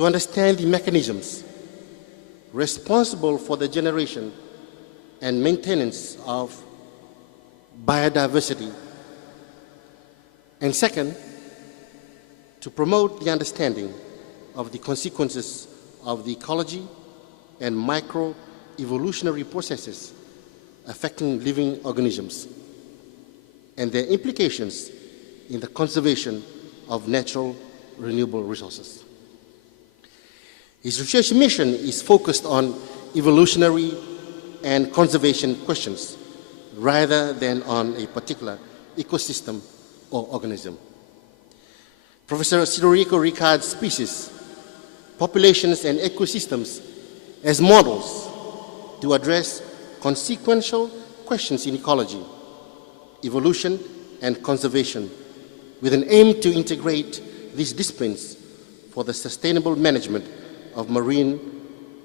to understand the mechanisms responsible for the generation and maintenance of biodiversity. And second, to promote the understanding of the consequences of the ecology and microevolutionary processes affecting living organisms and their implications in the conservation of natural renewable resources. His research mission is focused on evolutionary and conservation questions rather than on a particular ecosystem or organism. Professor Sidorico regards species, populations, and ecosystems as models to address consequential questions in ecology, evolution, and conservation, with an aim to integrate these disciplines for the sustainable management of marine,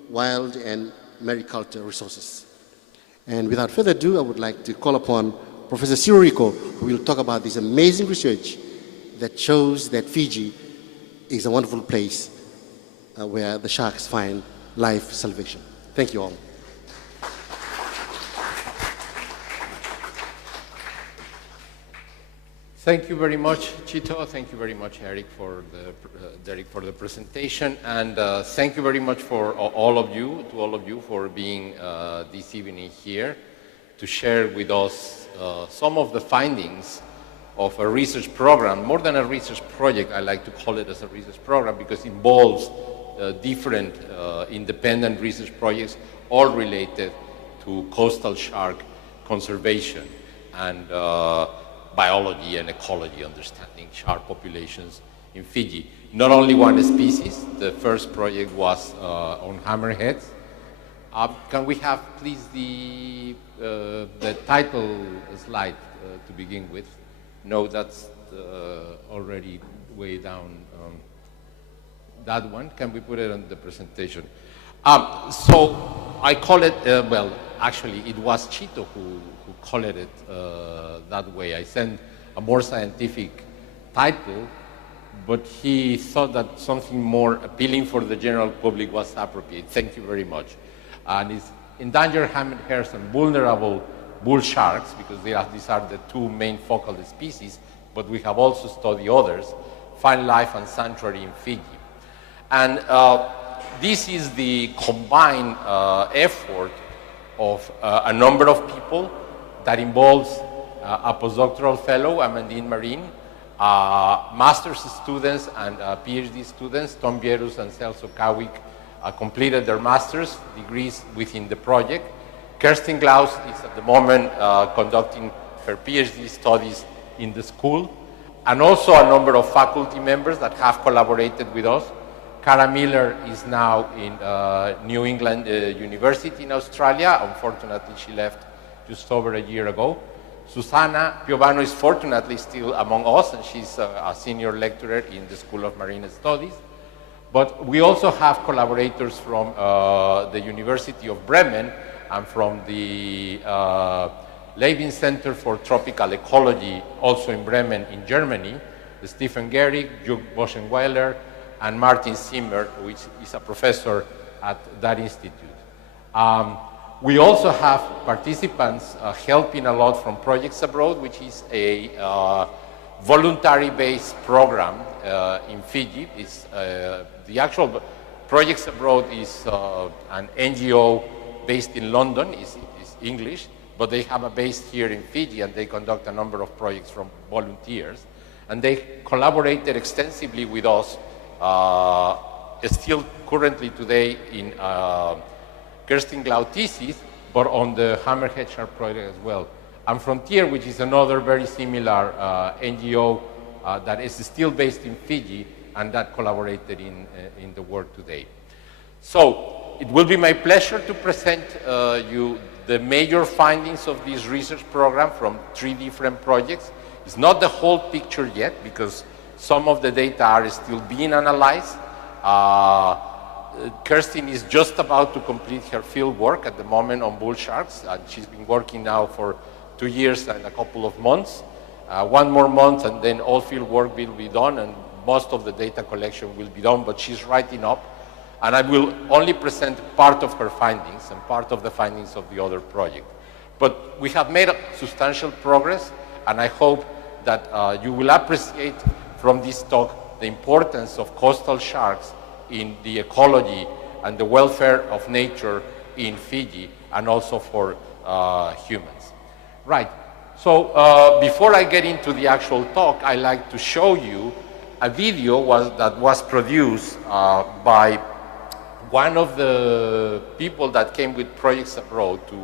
wild, and mariculture resources. And without further ado, I would like to call upon Professor Sidorico, who will talk about this amazing research that shows that Fiji is a wonderful place where the sharks find life salvation. Thank you all. Thank you very much, Chito. Thank you very much, Derek, for the presentation. And thank you very much for all of you, for being this evening here to share with us some of the findings of a research program, more than a research project. I like to call it as a research program because it involves different independent research projects, all related to coastal shark conservation and biology and ecology, understanding shark populations in Fiji. Not only one species. The first project was on hammerheads. Can we have, please, the title slide to begin with? No, that's already way down. That one, can we put it on the presentation? So I call it, well, actually it was Chito who called it that way. I sent a more scientific title, but he thought that something more appealing for the general public was appropriate. Thank you very much. And it's Endangered Hammerheads and Vulnerable Bull Sharks, because these are the two main focal species, but we have also studied others, Find Life and Sanctuary in Fiji. And this is the combined effort of a number of people that involves a postdoctoral fellow, Amandine Marine, master's students and PhD students. Tom Bierus and Celso Kawik completed their master's degrees within the project. Kerstin Klaus is at the moment conducting her PhD studies in the school, and also a number of faculty members that have collaborated with us. Cara Miller is now in New England University in Australia. Unfortunately, she left just over a year ago. Susana Piovano is fortunately still among us, and she's a senior lecturer in the School of Marine Studies. But we also have collaborators from the University of Bremen and from the Levin Center for Tropical Ecology, also in Bremen in Germany, Stephen Gehrig, Jürg Boschenweiler, and Martin Zimmer, which is a professor at that institute. We also have participants helping a lot from Projects Abroad, which is a voluntary-based program in Fiji. It's, the actual Projects Abroad is an NGO based in London, is English, but they have a base here in Fiji, and they conduct a number of projects from volunteers. And they collaborated extensively with us, still currently today in Kerstin Klaus thesis, but on the Hammerhead Shark project as well. And Frontier, which is another very similar NGO that is still based in Fiji and that collaborated in the work today. So it will be my pleasure to present you the major findings of this research program from 3 different projects. It's not the whole picture yet because some of the data are still being analyzed. Kerstin is just about to complete her field work at the moment on bull sharks, and she's been working now for 2 years and a couple of months. 1 more month and then all field work will be done, and most of the data collection will be done, but she's writing up, and I will only present part of her findings and part of the findings of the other project. But we have made substantial progress, and I hope that you will appreciate from this talk the importance of coastal sharks in the ecology and the welfare of nature in Fiji, and also for humans. Right, so before I get into the actual talk, I'd like to show you a video that was produced by one of the people that came with Projects Abroad to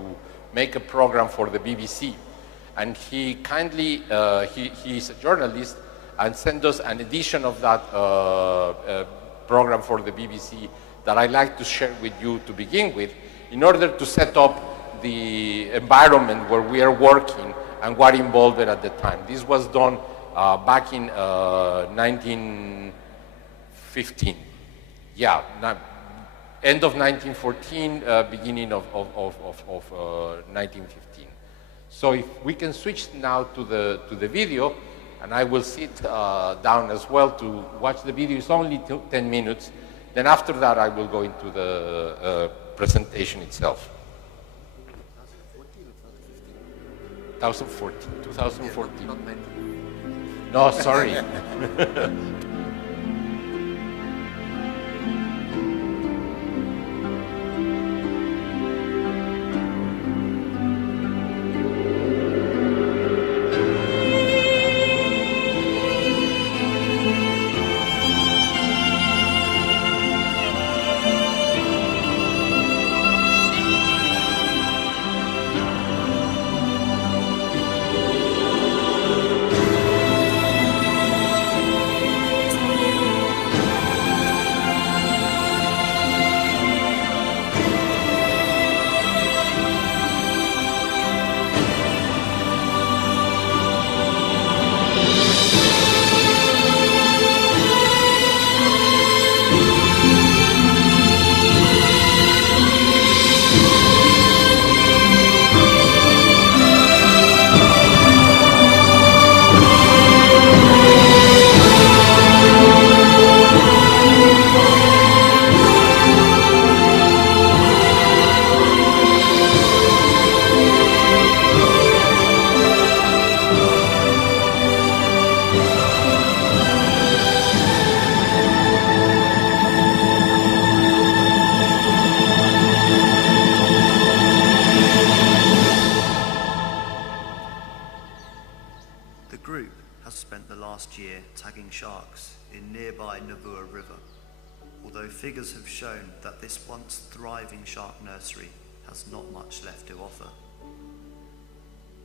make a program for the BBC. And he kindly, he's a journalist, and sent us an edition of that program for the BBC that I'd like to share with you to begin with, in order to set up the environment where we are working and what involved it at the time. This was done back in 1915. Yeah, end of 1914, beginning of 1915. So if we can switch now to the video, and I will sit down as well to watch the video. It's only 10 minutes. Then after that, I will go into the presentation itself. 2014. No, sorry. Figures have shown that this once thriving shark nursery has not much left to offer.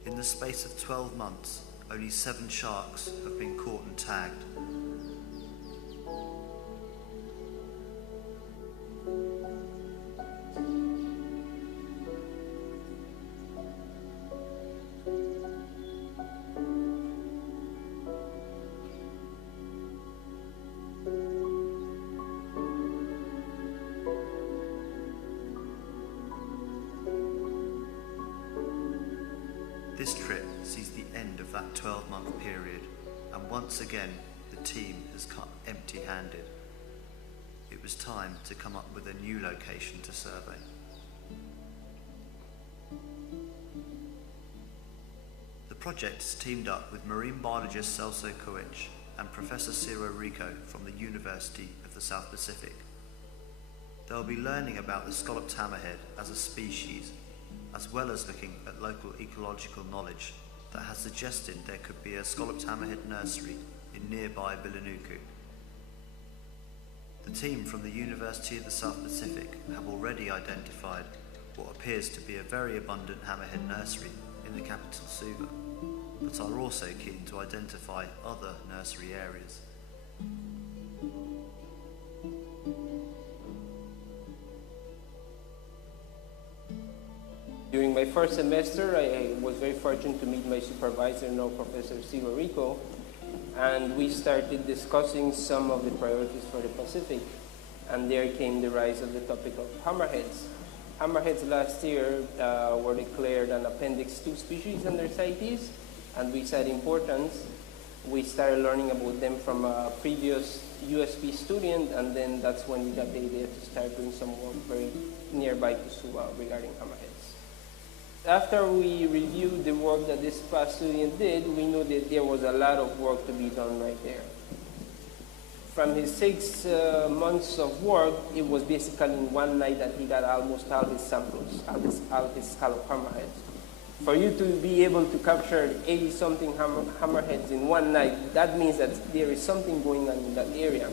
In the space of 12 months, only 7 sharks have been caught and tagged. This trip sees the end of that 12-month period, and once again the team has come empty-handed. It was time to come up with a new location to survey. The project has teamed up with marine biologist Celso Coich and Professor Ciro Rico from the University of the South Pacific. They'll be learning about the scalloped hammerhead as a species, as well as looking at local ecological knowledge that has suggested there could be a scalloped hammerhead nursery in nearby Villanuku. The team from the University of the South Pacific have already identified what appears to be a very abundant hammerhead nursery in the capital Suva, but are also keen to identify other nursery areas. During my first semester, I was very fortunate to meet my supervisor, now Professor Ciro Rico, and we started discussing some of the priorities for the Pacific. And there came the rise of the topic of hammerheads. Hammerheads last year were declared an Appendix 2 species under CITES, and we said importance. We started learning about them from a previous USP student, and then that's when we got the idea to start doing some work very nearby to Suva regarding hammerheads. After we reviewed the work that this past student did, we knew that there was a lot of work to be done right there. From his 6 months of work, it was basically in one night that he got almost all his samples, all his scallop hammerheads. For you to be able to capture 80-something hammerheads in one night, that means that there is something going on in that area.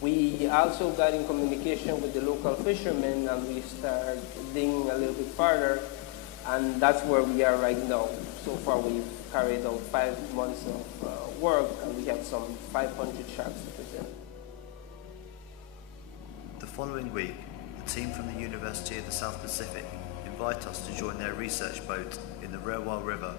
We also got in communication with the local fishermen, and we started digging a little bit farther, and that's where we are right now. So far, we've carried out 5 months of work, and we have some 500 sharks to present. The following week, the team from the University of the South Pacific invite us to join their research boat in the Rewa River.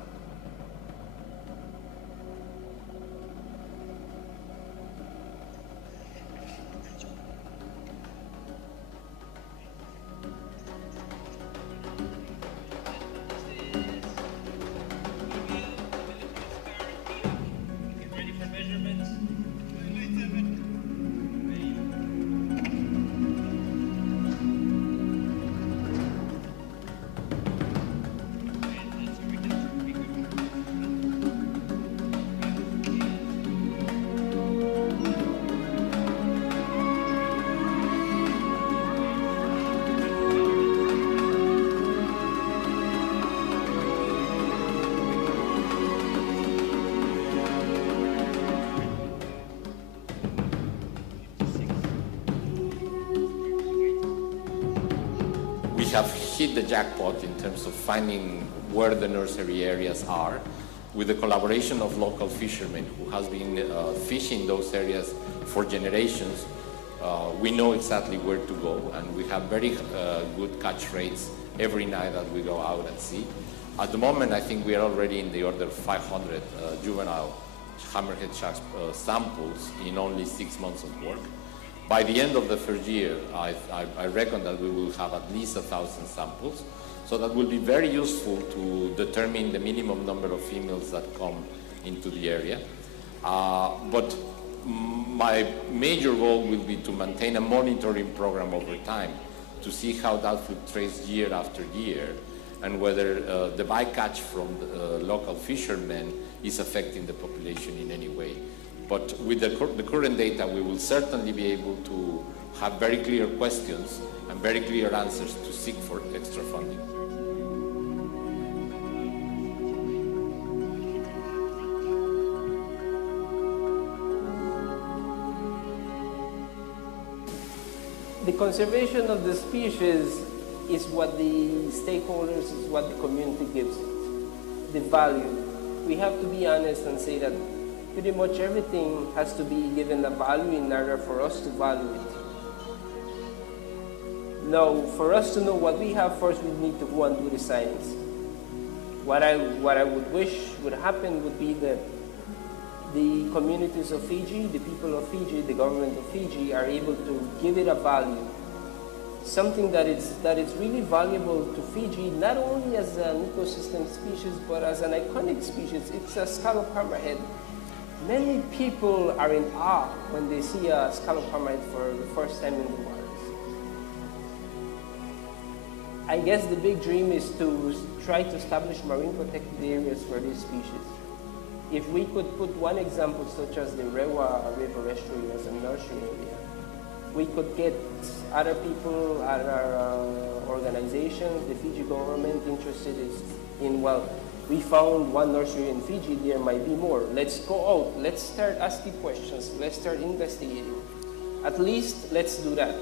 Have hit the jackpot in terms of finding where the nursery areas are, with the collaboration of local fishermen who has been fishing those areas for generations. We know exactly where to go, and we have very good catch rates every night that we go out at sea. At the moment, I think we are already in the order of 500 juvenile hammerhead shark samples in only 6 months of work. By the end of the first year, I reckon that we will have at least 1,000 samples. So that will be very useful to determine the minimum number of females that come into the area. But my major goal will be to maintain a monitoring program over time to see how that fluctuates year after year, and whether the bycatch from the local fishermen is affecting the population in any way. But with the current data, we will certainly be able to have very clear questions and very clear answers to seek for extra funding. The conservation of the species is what the stakeholders, is what the community gives it, the value. We have to be honest and say that pretty much everything has to be given a value in order for us to value it. Now, for us to know what we have, first we need to go and do the science. What I would wish would happen would be that the communities of Fiji, the people of Fiji, the government of Fiji are able to give it a value. Something that is really valuable to Fiji, not only as an ecosystem species, but as an iconic species. It's a scallop hammerhead. Many people are in awe when they see a scallop hammerhead for the first time in the waters. I guess the big dream is to try to establish marine protected areas for this species. If we could put one example, such as the Rewa River Estuary as a nursery area, we could get other people, other organizations, the Fiji government interested in, well, we found one nursery in Fiji, there might be more. Let's go out, let's start asking questions, let's start investigating. At least let's do that.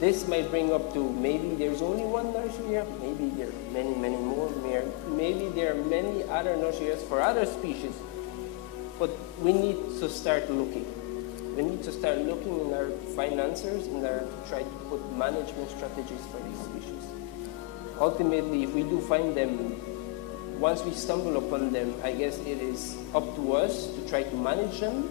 This might bring up to maybe there's only one nursery here, maybe there are many, many more, maybe there are many other nurseries for other species. But we need to start looking. We need to start looking in our financiers in order to try to put management strategies for these species. Ultimately, if we do find them, once we stumble upon them, I guess it is up to us to try to manage them.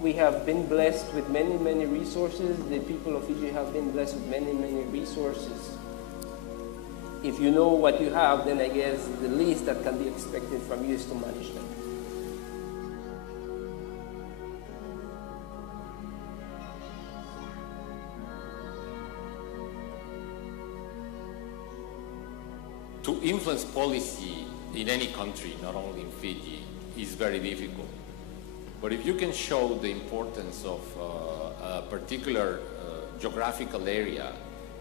We have been blessed with many, many resources. The people of Fiji have been blessed with many, many resources. if you know what you have, then I guess the least that can be expected from you is to manage them. To influence policy in any country, not only in Fiji, is very difficult. But if you can show the importance of a particular geographical area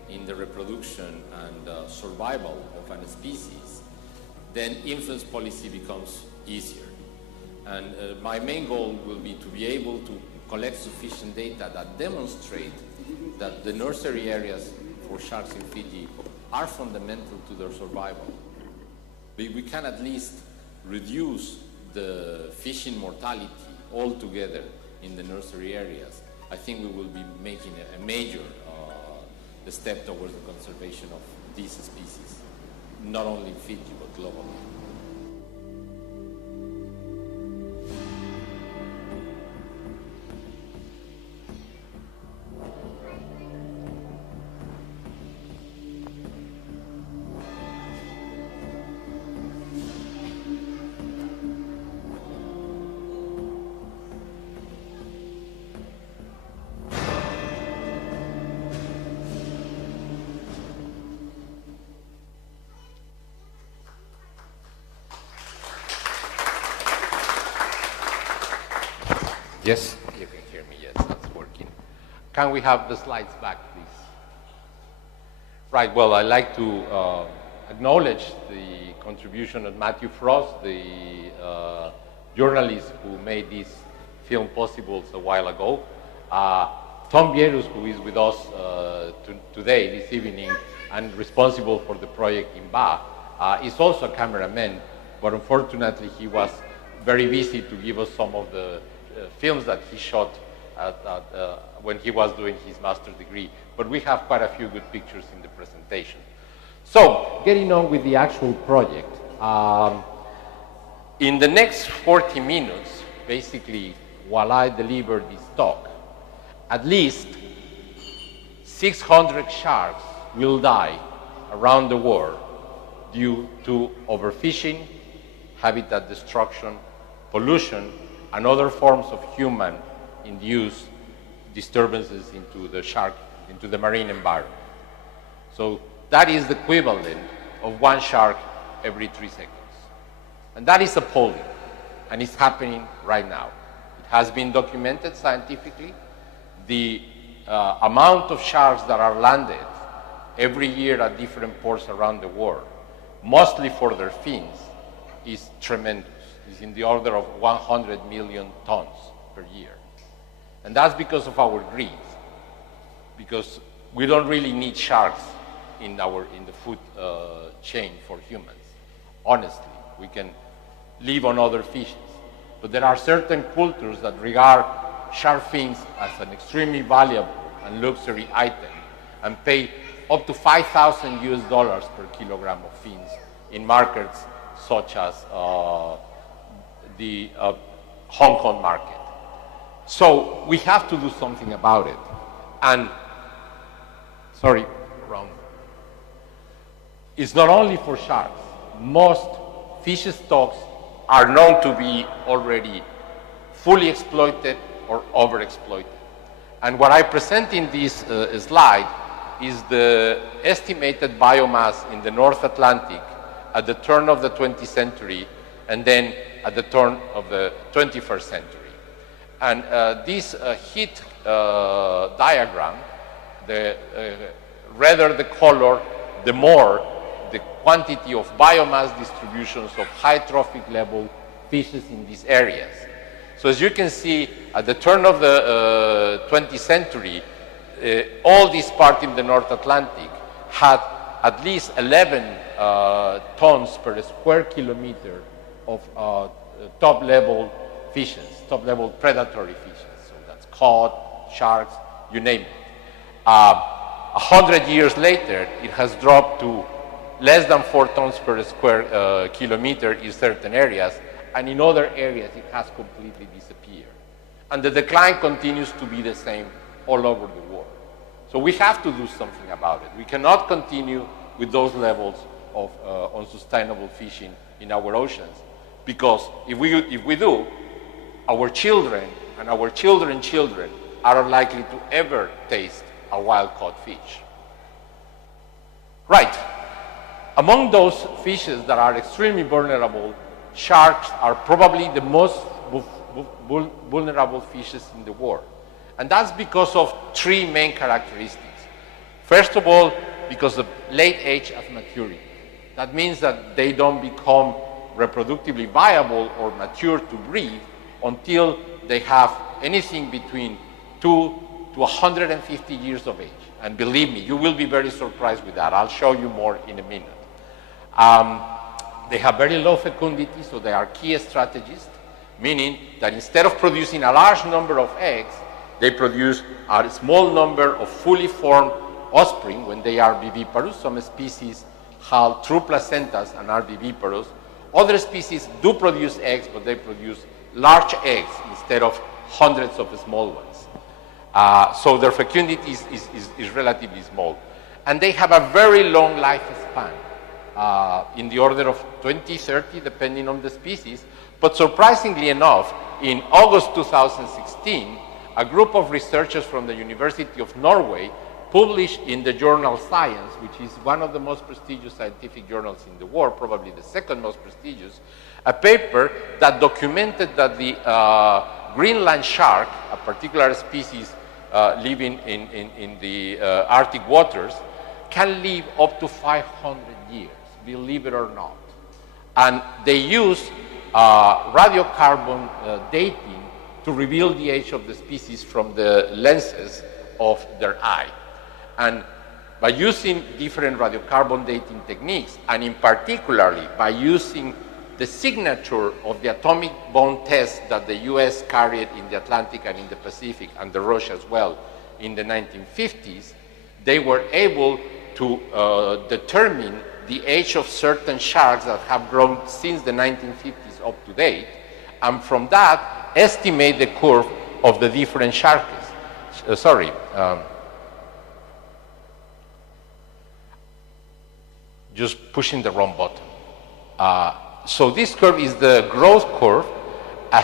in the reproduction and survival of a species, then influence policy becomes easier. And my main goal will be to be able to collect sufficient data that demonstrate that the nursery areas for sharks in Fiji are fundamental to their survival. We can at least reduce the fishing mortality altogether in the nursery areas. I think we will be making a major step towards the conservation of these species, not only in Fiji, but globally. Yes, you can hear me. Yes, that's working. Can we have the slides back, please? Right, well, I'd like to acknowledge the contribution of Matthew Frost, the journalist who made this film possible a while ago. Tom Bierus, who is with us today, this evening, and responsible for the project in Ba, is also a cameraman, but unfortunately he was very busy to give us some of the films that he shot when he was doing his master's degree, but we have quite a few good pictures in the presentation. So, getting on with the actual project. In the next 40 minutes, basically, while I deliver this talk, at least 600 sharks will die around the world due to overfishing, habitat destruction, pollution, and other forms of human-induced disturbances into the marine environment. So that is the equivalent of one shark every 3 seconds. And that is appalling, and it's happening right now. It has been documented scientifically. The amount of sharks that are landed every year at different ports around the world, mostly for their fins, is tremendous. Is in the order of 100 million tons per year. And that's because of our greed, because we don't really need sharks in the food chain for humans. Honestly, we can live on other fishes. But there are certain cultures that regard shark fins as an extremely valuable and luxury item and pay up to $5,000 per kilogram of fins in markets such as the Hong Kong market. So we have to do something about it. And, sorry, wrong. It's not only for sharks. Most fish stocks are known to be already fully exploited or overexploited. And what I present in this slide is the estimated biomass in the North Atlantic at the turn of the 20th century and then at the turn of the 21st century. And this heat diagram, the redder the color, the more the quantity of biomass distributions of high trophic level fishes in these areas. So as you can see, at the turn of the 20th century, all this part in the North Atlantic had at least 11 tons per square kilometer of top-level fishes, top-level predatory fishes. So that's cod, sharks, you name it. 100 years later, it has dropped to less than 4 tons per square kilometer in certain areas, and in other areas it has completely disappeared. And the decline continues to be the same all over the world. So we have to do something about it. We cannot continue with those levels of unsustainable fishing in our oceans. Because if we do, our children and our children's children are unlikely to ever taste a wild-caught fish. Right. Among those fishes that are extremely vulnerable, sharks are probably the most vulnerable fishes in the world. And that's because of three main characteristics. First of all, because of late age of maturity. That means that they don't become reproductively viable or mature to breed until they have anything between 2 to 150 years of age. And believe me, you will be very surprised with that. I'll show you more in a minute. They have very low fecundity, so they are key strategists, meaning that instead of producing a large number of eggs, they produce a small number of fully formed offspring when they are viviparous. Some species have true placentas and are viviparous. Other species do produce eggs, but they produce large eggs instead of hundreds of small ones. So their fecundity is relatively small. And they have a very long lifespan, in the order of 20, 30, depending on the species. But surprisingly enough, in August 2016, a group of researchers from the University of Norway published in the journal Science, which is one of the most prestigious scientific journals in the world, probably the second most prestigious, a paper that documented that the Greenland shark, a particular species living in the Arctic waters, can live up to 500 years, believe it or not. And they use radiocarbon dating to reveal the age of the species from the lenses of their eye. And by using different radiocarbon dating techniques, and in particularly by using the signature of the atomic bomb test that the US carried in the Atlantic and in the Pacific, and the Russia as well, in the 1950s, they were able to determine the age of certain sharks that have grown since the 1950s up to date, and from that, estimate the curve of the different sharks. Just pushing the wrong button. So this curve is the growth curve.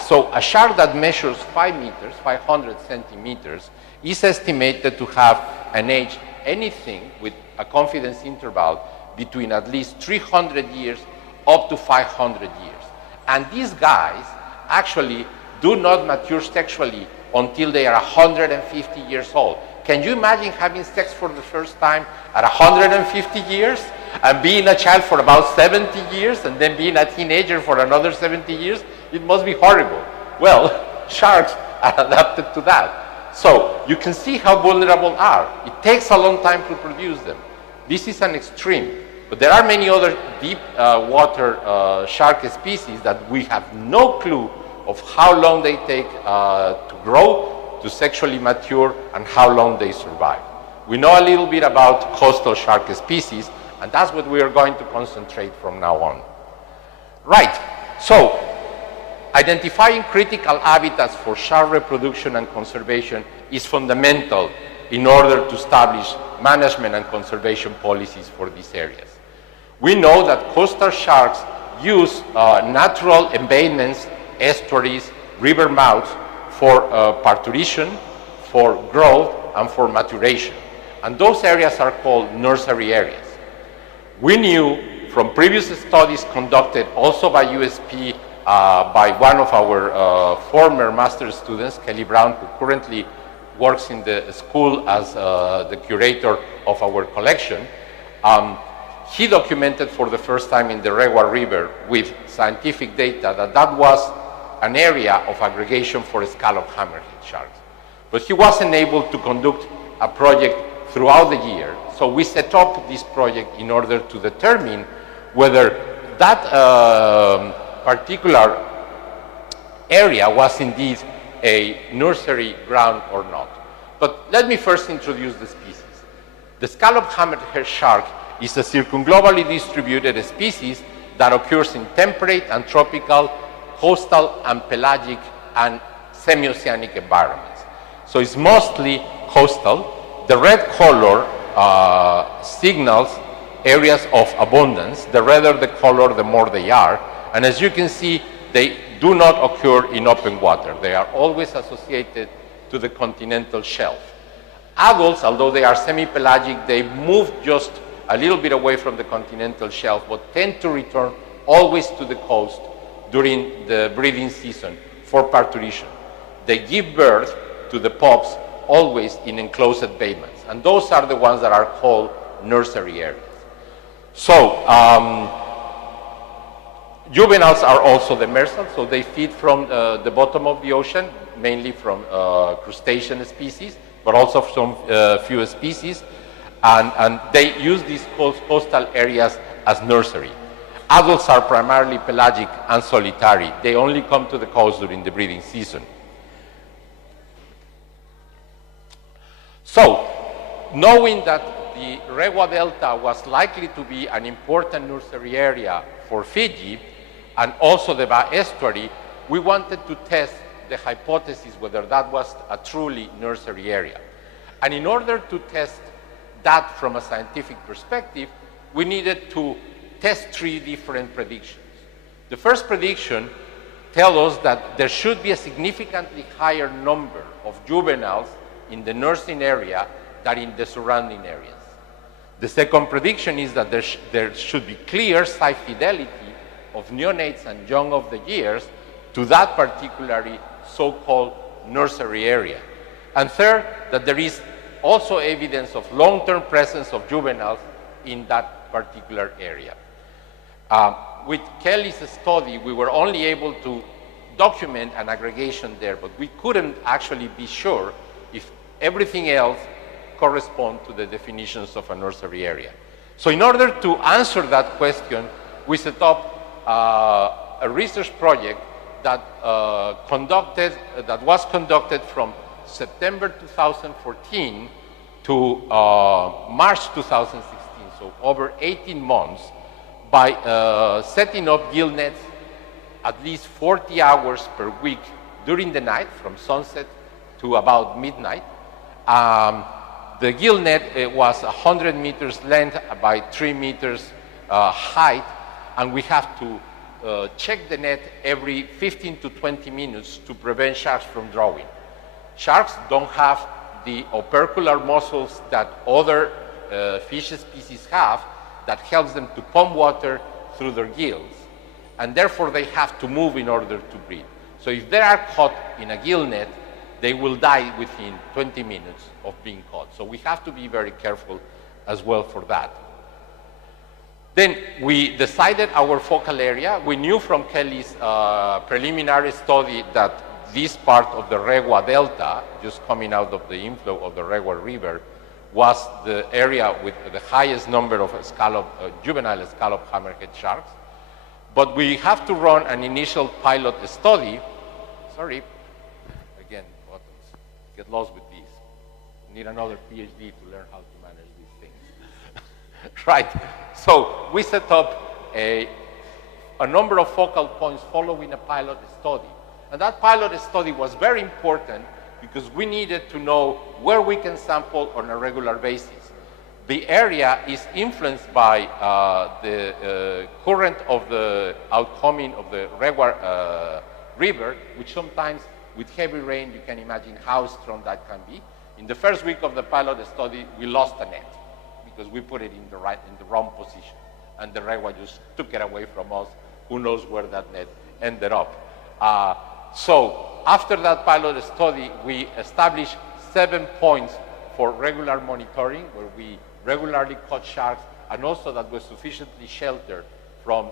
So a shark that measures 5 meters, 500 centimeters, is estimated to have an age anything with a confidence interval between at least 300 years up to 500 years. And these guys actually do not mature sexually until they are 150 years old. Can you imagine having sex for the first time at 150 years and being a child for about 70 years and then being a teenager for another 70 years? It must be horrible. Well, sharks are adapted to that. So you can see how vulnerable are. It takes a long time to produce them. This is an extreme. But there are many other deep water shark species that we have no clue of how long they take to grow, to sexually mature, and how long they survive. We know a little bit about coastal shark species, and that's what we are going to concentrate from now on. Right, so identifying critical habitats for shark reproduction and conservation is fundamental in order to establish management and conservation policies for these areas. We know that coastal sharks use natural embayments, estuaries, river mouths for parturition, for growth, and for maturation. And those areas are called nursery areas. We knew from previous studies conducted also by USP by one of our former master's students, Kelly Brown, who currently works in the school as the curator of our collection. He documented for the first time in the Rewa River with scientific data that that was an area of aggregation for scallop hammerhead sharks. But he wasn't able to conduct a project throughout the year. So we set up this project in order to determine whether that particular area was indeed a nursery ground or not. But let me first introduce the species. The scallop hammerhead shark is a circumglobally distributed species that occurs in temperate and tropical, coastal and pelagic and semi-oceanic environments. So it's mostly coastal. The red color signals areas of abundance. The redder the color, the more they are. And as you can see, they do not occur in open water. They are always associated to the continental shelf. Adults, although they are semi-pelagic, they move just a little bit away from the continental shelf, but tend to return always to the coast during the breeding season for parturition. They give birth to the pups always in enclosed bayments, and those are the ones that are called nursery areas. So, juveniles are also demersal, so they feed from the bottom of the ocean, mainly from crustacean species, but also from few species, and they use these coastal areas as nursery. Adults are primarily pelagic and solitary. They only come to the coast during the breeding season. So, knowing that the Regua Delta was likely to be an important nursery area for Fiji, and also the Ba estuary, we wanted to test the hypothesis whether that was a truly nursery area. And in order to test that from a scientific perspective, we needed to test 3 different predictions. The first prediction tells us that there should be a significantly higher number of juveniles in the nursing area than in the surrounding areas. The second prediction is that there should be clear site fidelity of neonates and young of the years to that particularly so-called nursery area. And third, that there is also evidence of long-term presence of juveniles in that particular area. With Kelly's study, we were only able to document an aggregation there, but we couldn't actually be sure if everything else corresponds to the definitions of a nursery area. So in order to answer that question, we set up a research project that was conducted from September 2014 to March 2016, so over 18 months, by setting up gill nets at least 40 hours per week during the night, from sunset to about midnight. The gill net was 100 meters length by 3 meters height, and we have to check the net every 15 to 20 minutes to prevent sharks from drawing. Sharks don't have the opercular muscles that other fish species have that helps them to pump water through their gills, and therefore they have to move in order to breathe. So if they are caught in a gill net, they will die within 20 minutes of being caught. So we have to be very careful as well for that. Then we decided our focal area. We knew from Kelly's preliminary study that this part of the Regua Delta, just coming out of the inflow of the Regua River, was the area with the highest number of juvenile scallop hammerhead sharks. But we have to run an initial pilot study. Sorry, again, buttons. Get lost with these. Need another PhD to learn how to manage these things. Right, so we set up a number of focal points following a pilot study. And that pilot study was very important because we needed to know where we can sample on a regular basis. The area is influenced by the current of the outcoming of the Regua River, which sometimes with heavy rain, you can imagine how strong that can be. In the first week of the pilot study, we lost a net because we put it in the wrong position, and the Regua just took it away from us. Who knows where that net ended up? So after that pilot study, we established 7 points for regular monitoring, where we regularly caught sharks, and also that was sufficiently sheltered from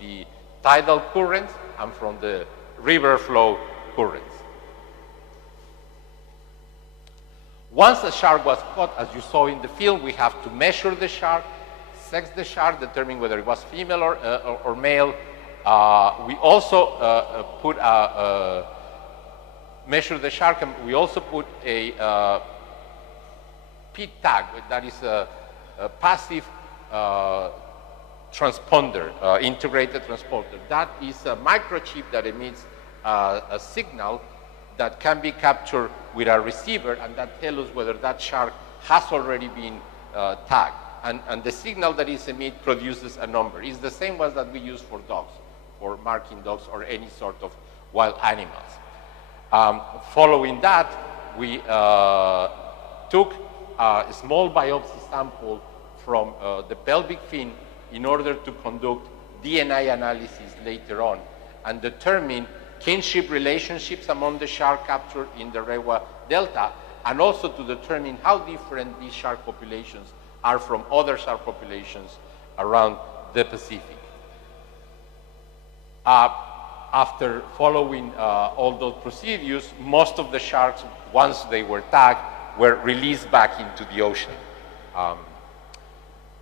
the tidal currents and from the river flow currents. Once a shark was caught, as you saw in the film, we have to measure the shark, sex the shark, determine whether it was female or male. We also measure the shark, and we also put a PIT tag, that is a passive transponder, integrated transponder. That is a microchip that emits a signal that can be captured with a receiver, and that tells us whether that shark has already been tagged. and the signal that is emitted produces a number. It's the same as that we use for dogs, for marking dogs or any sort of wild animals. Following that, we took a small biopsy sample from the pelvic fin in order to conduct DNA analysis later on and determine kinship relationships among the shark captured in the Rewa Delta, and also to determine how different these shark populations are from other shark populations around the Pacific. After following all those procedures, most of the sharks, once they were tagged, were released back into the ocean.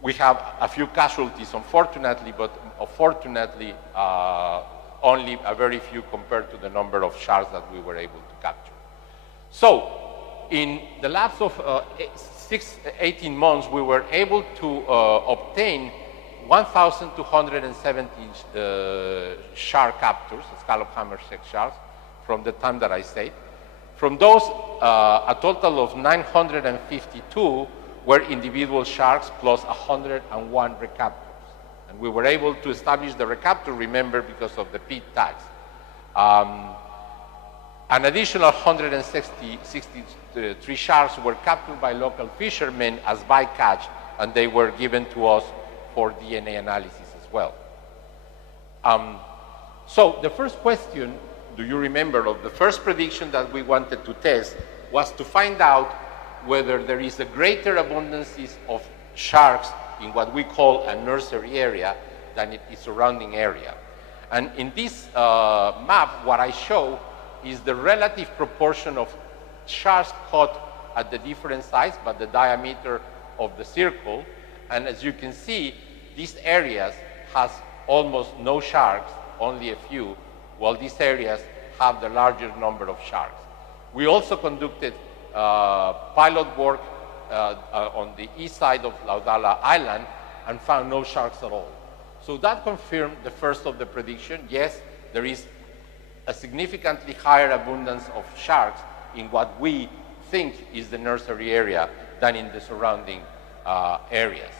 We have a few casualties, unfortunately, but fortunately, only a very few compared to the number of sharks that we were able to capture. So, in the lapse of 18 months, we were able to obtain 1,270 shark captures, scallop hammerhead sharks, from the time that I said. From those, a total of 952 were individual sharks plus 101 recaptures. And we were able to establish the recapture, remember, because of the PID tags. An additional 163 sharks were captured by local fishermen as bycatch, and they were given to us for DNA analysis as well. So the first question, do you remember, of the first prediction that we wanted to test was to find out whether there is a greater abundance of sharks in what we call a nursery area than in the surrounding area. And in this map, what I show is the relative proportion of sharks caught at the different sites, but the diameter of the circle. And as you can see, these areas has almost no sharks, only a few, while these areas have the larger number of sharks. We also conducted pilot work on the east side of Laudala Island and found no sharks at all. So that confirmed the first of the prediction. Yes, there is a significantly higher abundance of sharks in what we think is the nursery area than in the surrounding areas.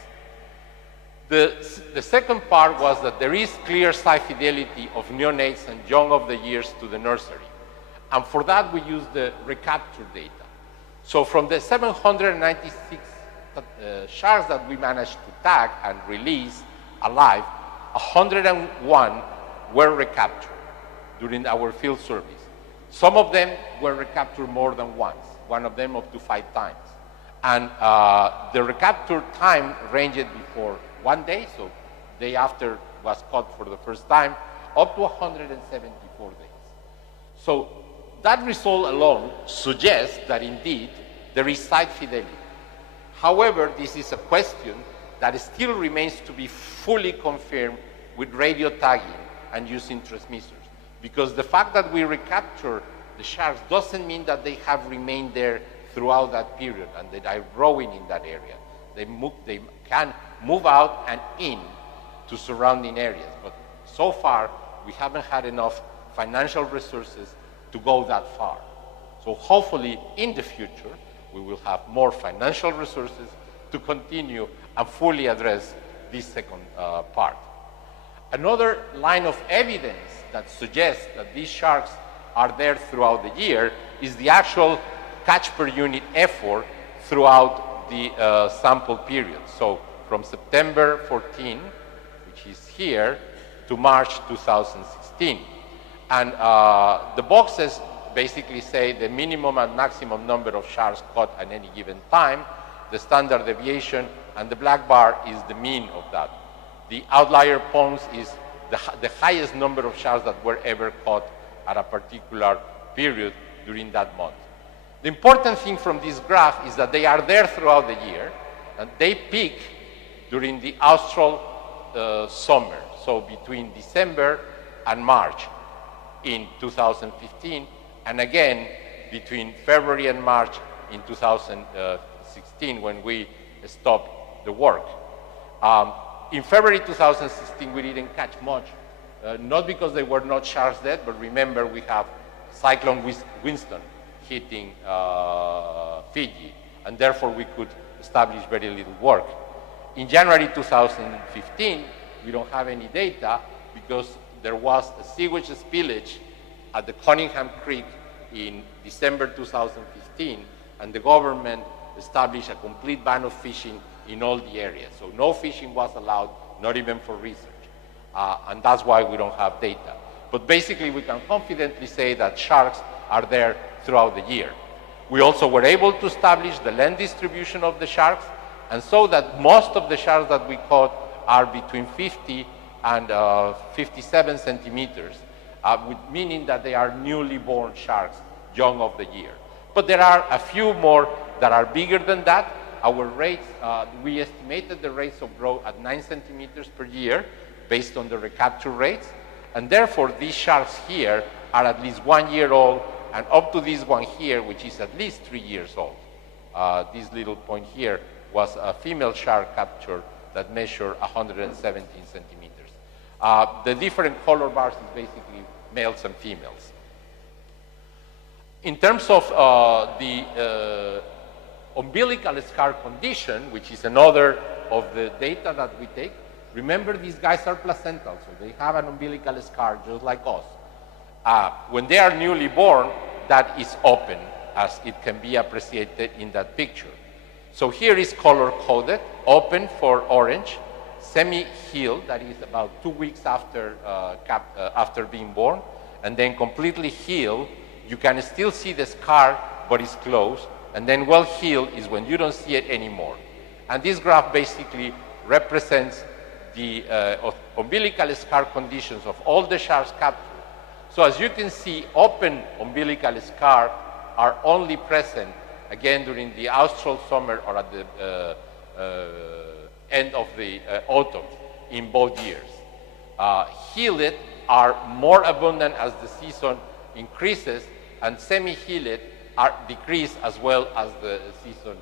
The second part was that there is clear site fidelity of neonates and young of the years to the nursery. And for that, we use the recapture data. So from the 796 sharks that we managed to tag and release alive, 101 were recaptured during our field surveys. Some of them were recaptured more than once, one of them up to 5 times. And the recapture time ranged before 1 day, so day after was caught for the first time, up to 174 days. So that result alone suggests that indeed there is site fidelity. However, this is a question that still remains to be fully confirmed with radio tagging and using transmitters. Because the fact that we recapture the sharks doesn't mean that they have remained there throughout that period and that are growing in that area. They can move out and in to surrounding areas. But so far, we haven't had enough financial resources to go that far. So hopefully, in the future, we will have more financial resources to continue and fully address this second part. Another line of evidence that suggests that these sharks are there throughout the year is the actual catch per unit effort throughout the sample period. So from September 14, which is here, to March 2016. And the boxes basically say the minimum and maximum number of sharks caught at any given time, the standard deviation, and the black bar is the mean of that. The outlier points is the highest number of sharks that were ever caught at a particular period during that month. The important thing from this graph is that they are there throughout the year, and they peak during the austral summer, so between December and March in 2015, and again between February and March in 2016 when we stopped the work. In February 2016, we didn't catch much, not because there were not sharks dead, but remember we have Cyclone Winston hitting Fiji, and therefore we could establish very little work. in January 2015, we don't have any data because there was a sewage spillage at the Cunningham Creek in December 2015, and the government established a complete ban of fishing in all the areas. So no fishing was allowed, not even for research. And that's why we don't have data. But basically, we can confidently say that sharks are there throughout the year. We also were able to establish the land distribution of the sharks, and so that most of the sharks that we caught are between 50 and 57 centimeters, meaning that they are newly born sharks, young of the year. But there are a few more that are bigger than that. Our rates, we estimated the rates of growth at 9 centimeters per year based on the recapture rates. And therefore, these sharks here are at least 1 year old, and up to this one here, which is at least 3 years old. This little point here was a female shark captured that measured 117 centimeters. The different color bars is basically males and females. In terms of the umbilical scar condition, which is another of the data that we take, remember these guys are placental, so they have an umbilical scar just like us. When they are newly born, that is open, as it can be appreciated in that picture. So here is color-coded, open for orange, semi-healed, that is about 2 weeks after, after being born, and then completely healed. You can still see the scar, but it's closed, and then well-healed is when you don't see it anymore. And this graph basically represents the umbilical scar conditions of all the sharks captured. So as you can see, open umbilical scar are only present, again, during the austral summer or at the end of the autumn in both years. Healed are more abundant as the season increases, and semi-healed are decreased as well as the season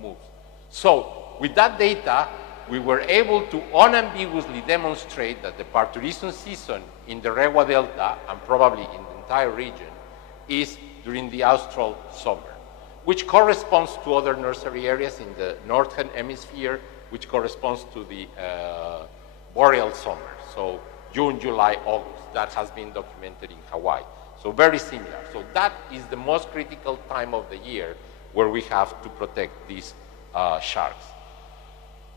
moves. So with that data, we were able to unambiguously demonstrate that the parturition season in the Regua Delta, and probably in the entire region, is during the austral summer, which corresponds to other nursery areas in the northern hemisphere, which corresponds to the boreal summer. So June, July, August, that has been documented in Hawaii. So very similar. So that is the most critical time of the year where we have to protect these sharks.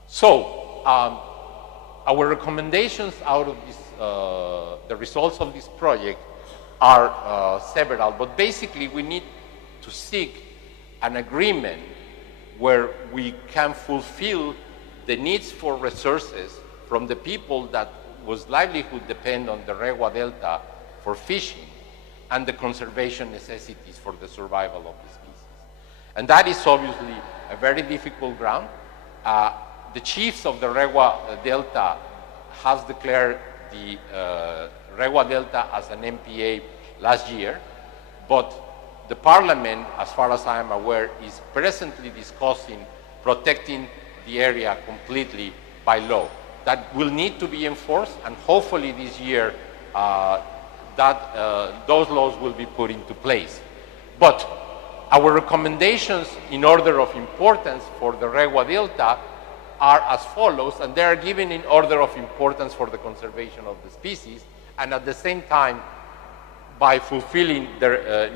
So our recommendations out of this, the results of this project are several, but basically we need to seek an agreement where we can fulfill the needs for resources from the people that whose livelihood depend on the Regua Delta for fishing, and the conservation necessities for the survival of the species. And that is obviously a very difficult ground. The chiefs of the Regua Delta has declared the Regua Delta as an MPA last year, but the Parliament, as far as I am aware, is presently discussing protecting the area completely by law. That will need to be enforced, and hopefully this year those laws will be put into place. But our recommendations in order of importance for the Regua Delta are as follows, and they are given in order of importance for the conservation of the species, and at the same time by fulfilling the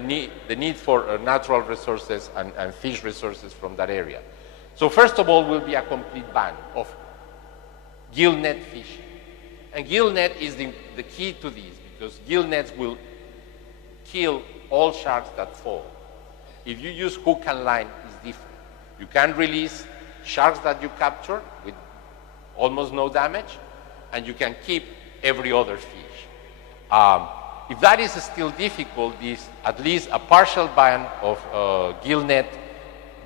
need for natural resources and fish resources from that area. So first of all will be a complete ban of gill net fishing. And gill net is the key to this, because gill nets will kill all sharks that fall. If you use hook and line, it's different. You can release sharks that you capture with almost no damage, and you can keep every other fish. If that is still difficult, is at least a partial ban of gill net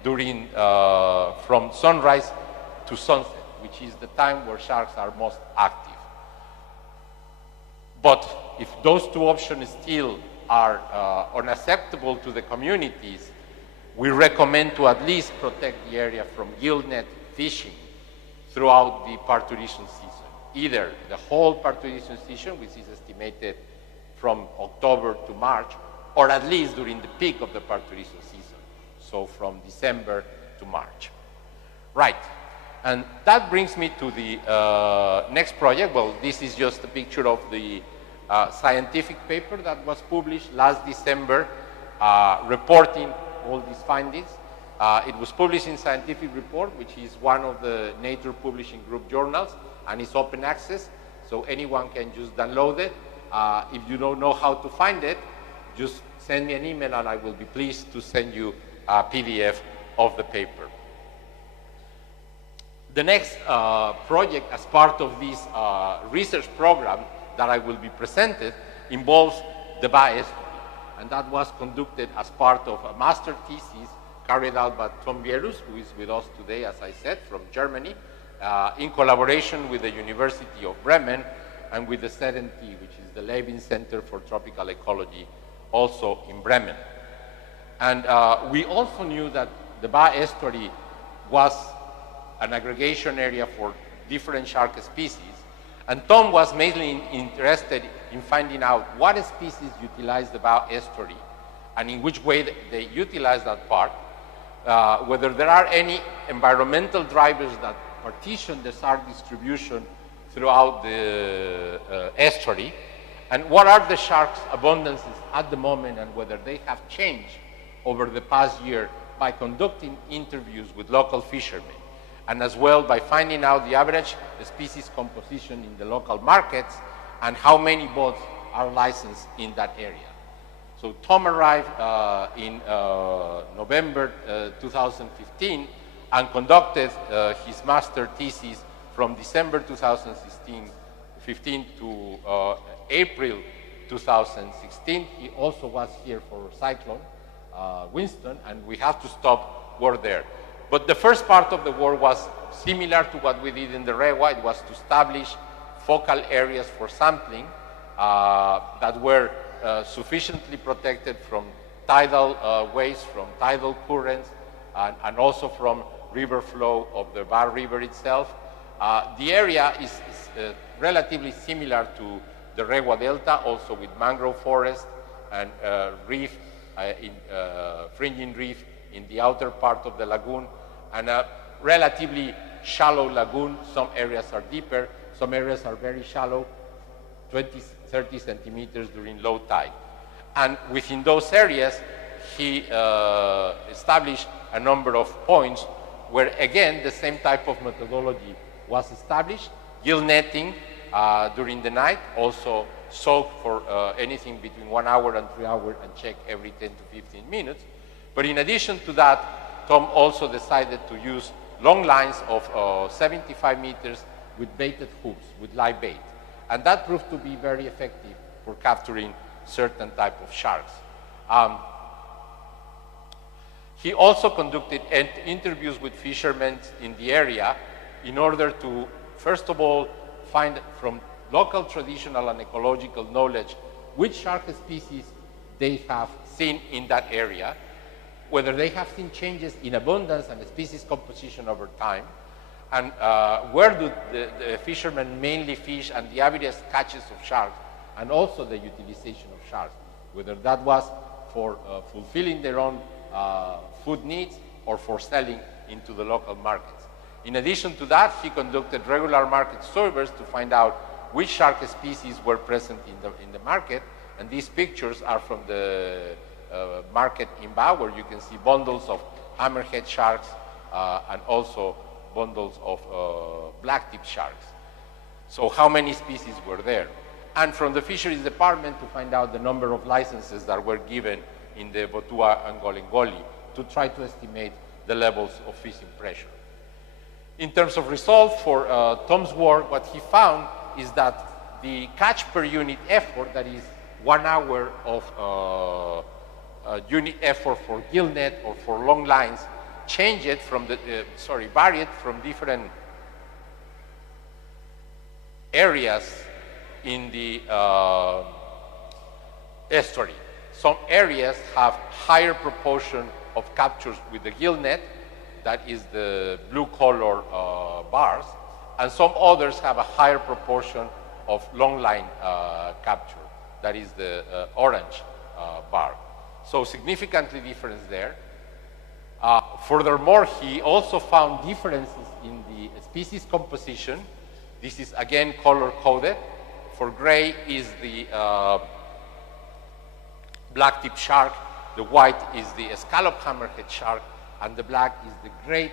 during from sunrise to sunset, which is the time where sharks are most active. But if those two options still are unacceptable to the communities, we recommend to at least protect the area from gill net fishing throughout the parturition season. Either the whole parturition season, which is estimated from October to March, or at least during the peak of the parturition season, so from December to March. Right. And that brings me to the next project. Well, this is just a picture of the scientific paper that was published last December, reporting all these findings. It was published in Scientific Report, which is one of the Nature Publishing Group journals, and it's open access, so anyone can just download it. If you don't know how to find it, just send me an email and I will be pleased to send you a PDF of the paper. The next project as part of this research program that I will be presented involves the Ba estuary, and that was conducted as part of a master thesis carried out by Tom Bierus, who is with us today, as I said, from Germany, in collaboration with the University of Bremen and with the ZNT, which is the Levin Center for Tropical Ecology, also in Bremen. And we also knew that the Ba estuary was an aggregation area for different shark species, and Tom was mainly interested in finding out what species utilize the Ba estuary and in which way they utilize that part, whether there are any environmental drivers that partition the shark distribution throughout the estuary, and what are the sharks' abundances at the moment and whether they have changed over the past year by conducting interviews with local fishermen, and as well by finding out the average species composition in the local markets and how many boats are licensed in that area. So Tom arrived in November 2015 and conducted his master thesis from December 2015 to April 2016. He also was here for Cyclone Winston, and we have to stop work there. But the first part of the work was similar to what we did in the Rewa. It was to establish focal areas for sampling that were sufficiently protected from tidal waves, from tidal currents, and also from river flow of the Ba River itself. The area is relatively similar to the Rewa Delta, also with mangrove forest and reef, fringing reef in the outer part of the lagoon, and a relatively shallow lagoon. Some areas are deeper, some areas are very shallow, 20, 30 centimeters during low tide. And within those areas, he established a number of points where, again, the same type of methodology was established. Gill netting during the night, also soak for anything between 1 hour and 3 hours and check every 10 to 15 minutes. But in addition to that, Tom also decided to use long lines of 75 meters with baited hooks, with live bait. And that proved to be very effective for capturing certain type of sharks. He also conducted interviews with fishermen in the area in order to, first of all, find from local traditional and ecological knowledge which shark species they have seen in that area, whether they have seen changes in abundance and species composition over time, and where do the fishermen mainly fish and the average catches of sharks, and also the utilization of sharks, whether that was for fulfilling their own food needs or for selling into the local markets. In addition to that, he conducted regular market surveys to find out which shark species were present in the market, and these pictures are from the market in Ba, where you can see bundles of hammerhead sharks and also bundles of blacktip sharks. So how many species were there? And from the fisheries department to find out the number of licenses that were given in the Botua and Golengoli to try to estimate the levels of fishing pressure. In terms of results for Tom's work, what he found is that the catch per unit effort, that is 1 hour of unit effort for gill net or for long lines, changed from the, varied from different areas in the estuary. Some areas have higher proportion of captures with the gill net, that is the blue color bars, and some others have a higher proportion of long line capture, that is the orange bar. So significantly difference there. Furthermore, he also found differences in the the species composition. This is again color-coded. For gray is the black-tip shark, the white is the scallop hammerhead shark, and the black is the great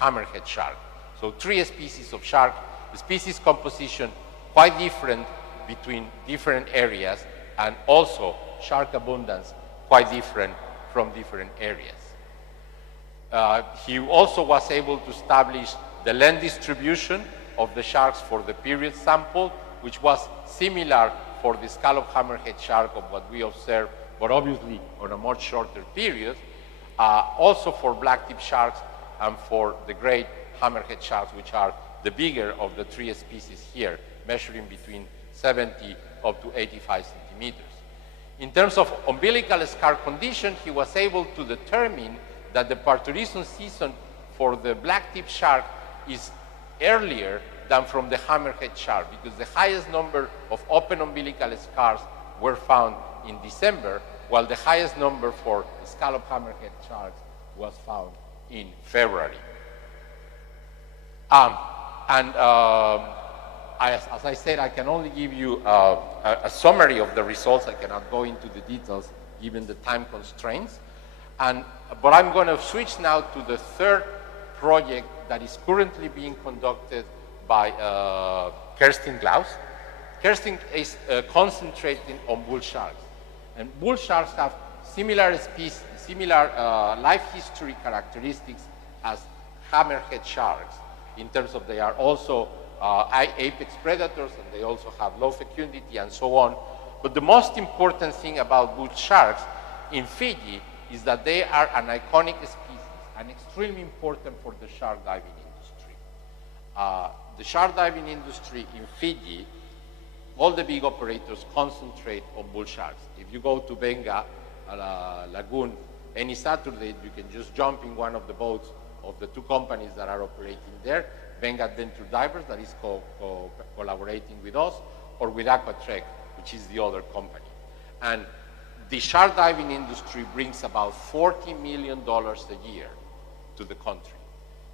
hammerhead shark. So 3 species of shark. The species composition quite different between different areas, and also shark abundance quite different from different areas. He also was able to establish the length distribution of the sharks for the period sample, which was similar for the scallop hammerhead shark of what we observed, but obviously on a much shorter period. Also for black-tip sharks and for the great hammerhead sharks, which are the bigger of the 3 species here, measuring between 70 up to 85 centimeters. In terms of umbilical scar condition, he was able to determine that the parturition season for the black-tip shark is earlier than from the hammerhead shark, because the highest number of open umbilical scars were found in December, while the highest number for scallop hammerhead sharks was found in February. As I said, I can only give you a summary of the results. I cannot go into the details given the time constraints. But I'm going to switch now to the third project that is currently being conducted by Kerstin Glaus. Kerstin is concentrating on bull sharks. And bull sharks have similar life history characteristics as hammerhead sharks, in terms of they are also apex predators, and they also have low fecundity and so on. But the most important thing about bull sharks in Fiji is that they are an iconic species and extremely important for the shark diving industry. The shark diving industry in Fiji, all the big operators concentrate on bull sharks. If you go to Benga Lagoon any Saturday, you can just jump in one of the boats of the 2 companies that are operating there, Benga Adventure Divers, that is collaborating with us, or with Aquatrek, which is the other company. And the shark diving industry brings about $40 million a year to the country.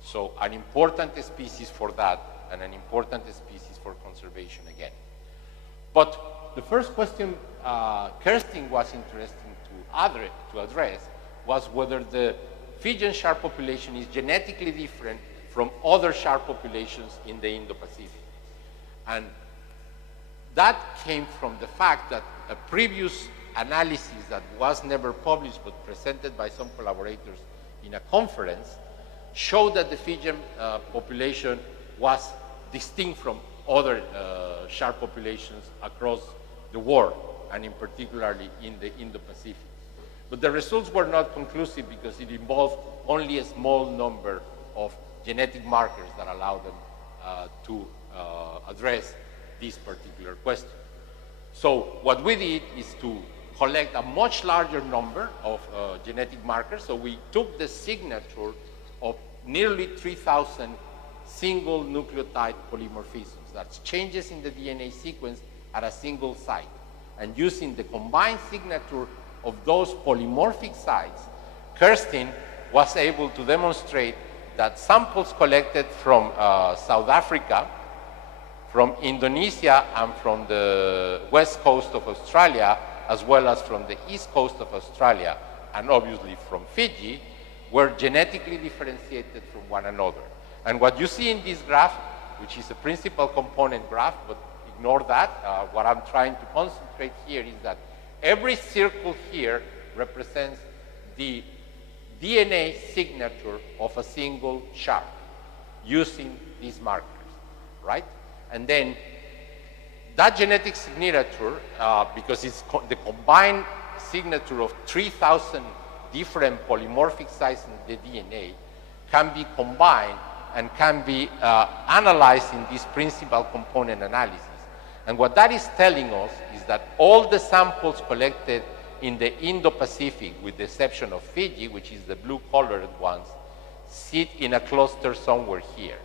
So an important species for that, and an important species for conservation again. But the first question Kerstin was interested to address was whether the Fijian shark population is genetically different from other shark populations in the Indo-Pacific. And that came from the fact that a previous analysis that was never published but presented by some collaborators in a conference showed that the Fijian population was distinct from other shark populations across the world, and in particularly in the Indo-Pacific. But the results were not conclusive because it involved only a small number of genetic markers that allow them to address this particular question. So what we did is to collect a much larger number of genetic markers. So we took the signature of nearly 3,000 single nucleotide polymorphisms. That's changes in the DNA sequence at a single site. And using the combined signature of those polymorphic sites, Kerstin was able to demonstrate that samples collected from South Africa, from Indonesia, and from the west coast of Australia, as well as from the east coast of Australia, and obviously from Fiji, were genetically differentiated from one another. And what you see in this graph, which is a principal component graph, but ignore that, what I'm trying to concentrate here is that every circle here represents the DNA signature of a single shark using these markers, right? And then that genetic signature, because it's the combined signature of 3,000 different polymorphic sites in the DNA, can be combined and can be analyzed in this principal component analysis. And what that is telling us is that all the samples collected in the Indo-Pacific, with the exception of Fiji, which is the blue-colored ones, sit in a cluster somewhere here.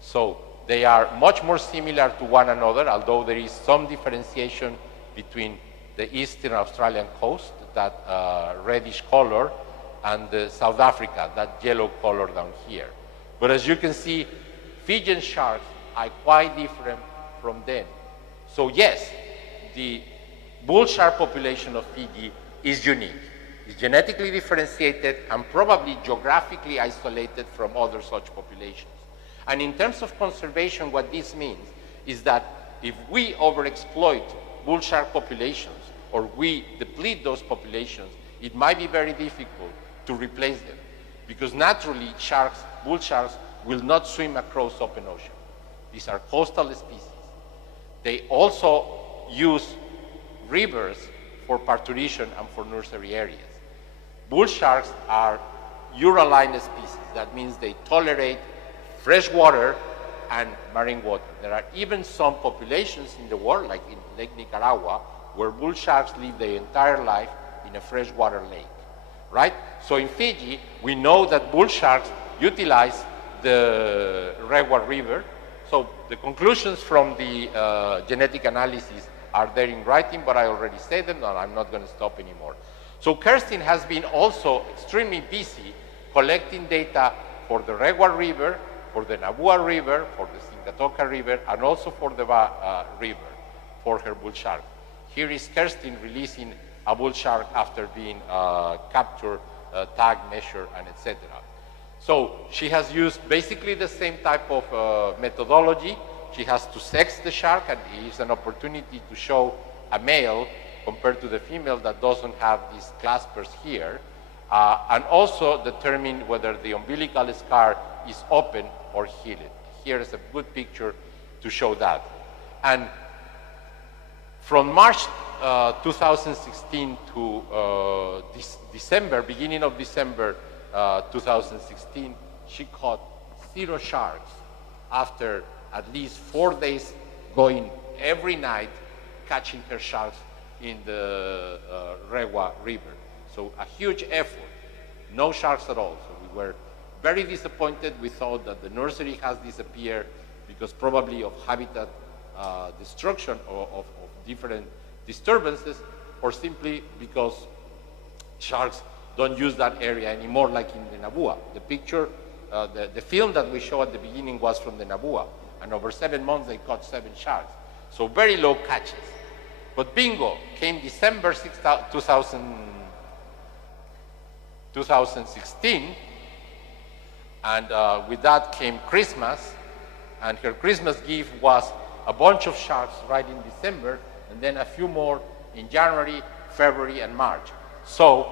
So they are much more similar to one another, although there is some differentiation between the eastern Australian coast, that reddish color, and South Africa, that yellow color down here. But as you can see, Fijian sharks are quite different from them. So yes, the bull shark population of Fiji is unique. It's genetically differentiated and probably geographically isolated from other such populations. And in terms of conservation, what this means is that if we overexploit bull shark populations or we deplete those populations, it might be very difficult to replace them because naturally sharks, bull sharks, will not swim across open ocean. These are coastal species. They also use rivers for parturition and for nursery areas. Bull sharks are uraline species. That means they tolerate fresh water and marine water. There are even some populations in the world, like in Lake Nicaragua, where bull sharks live their entire life in a freshwater lake, right? So in Fiji, we know that bull sharks utilize the Rewa River. So the conclusions from the genetic analysis are there in writing, but I already said them, and I'm not going to stop anymore. So Kerstin has been also extremely busy collecting data for the Rewa River, for the Nabua River, for the Singatoka River, and also for the River, for her bull shark. Here is Kerstin releasing a bull shark after being captured, tagged, measured, and etc. So she has used basically the same type of methodology. She has to sex the shark, and it is an opportunity to show a male compared to the female that doesn't have these claspers here, and also determine whether the umbilical scar is open or healed. Here is a good picture to show that. And from March 2016 to December, beginning of December 2016, she caught 0 sharks after at least 4 days going every night catching her sharks in the Rewa River. So a huge effort, no sharks at all. So we were very disappointed. We thought that the nursery has disappeared because probably of habitat destruction or of different disturbances, or simply because sharks don't use that area anymore like in the Nabua. The picture, the film that we showed at the beginning was from the Nabua, and over 7 months they caught 7 sharks. So very low catches. But bingo, came December 2016, and with that came Christmas, and her Christmas gift was a bunch of sharks right in December, and then a few more in January, February, and March. So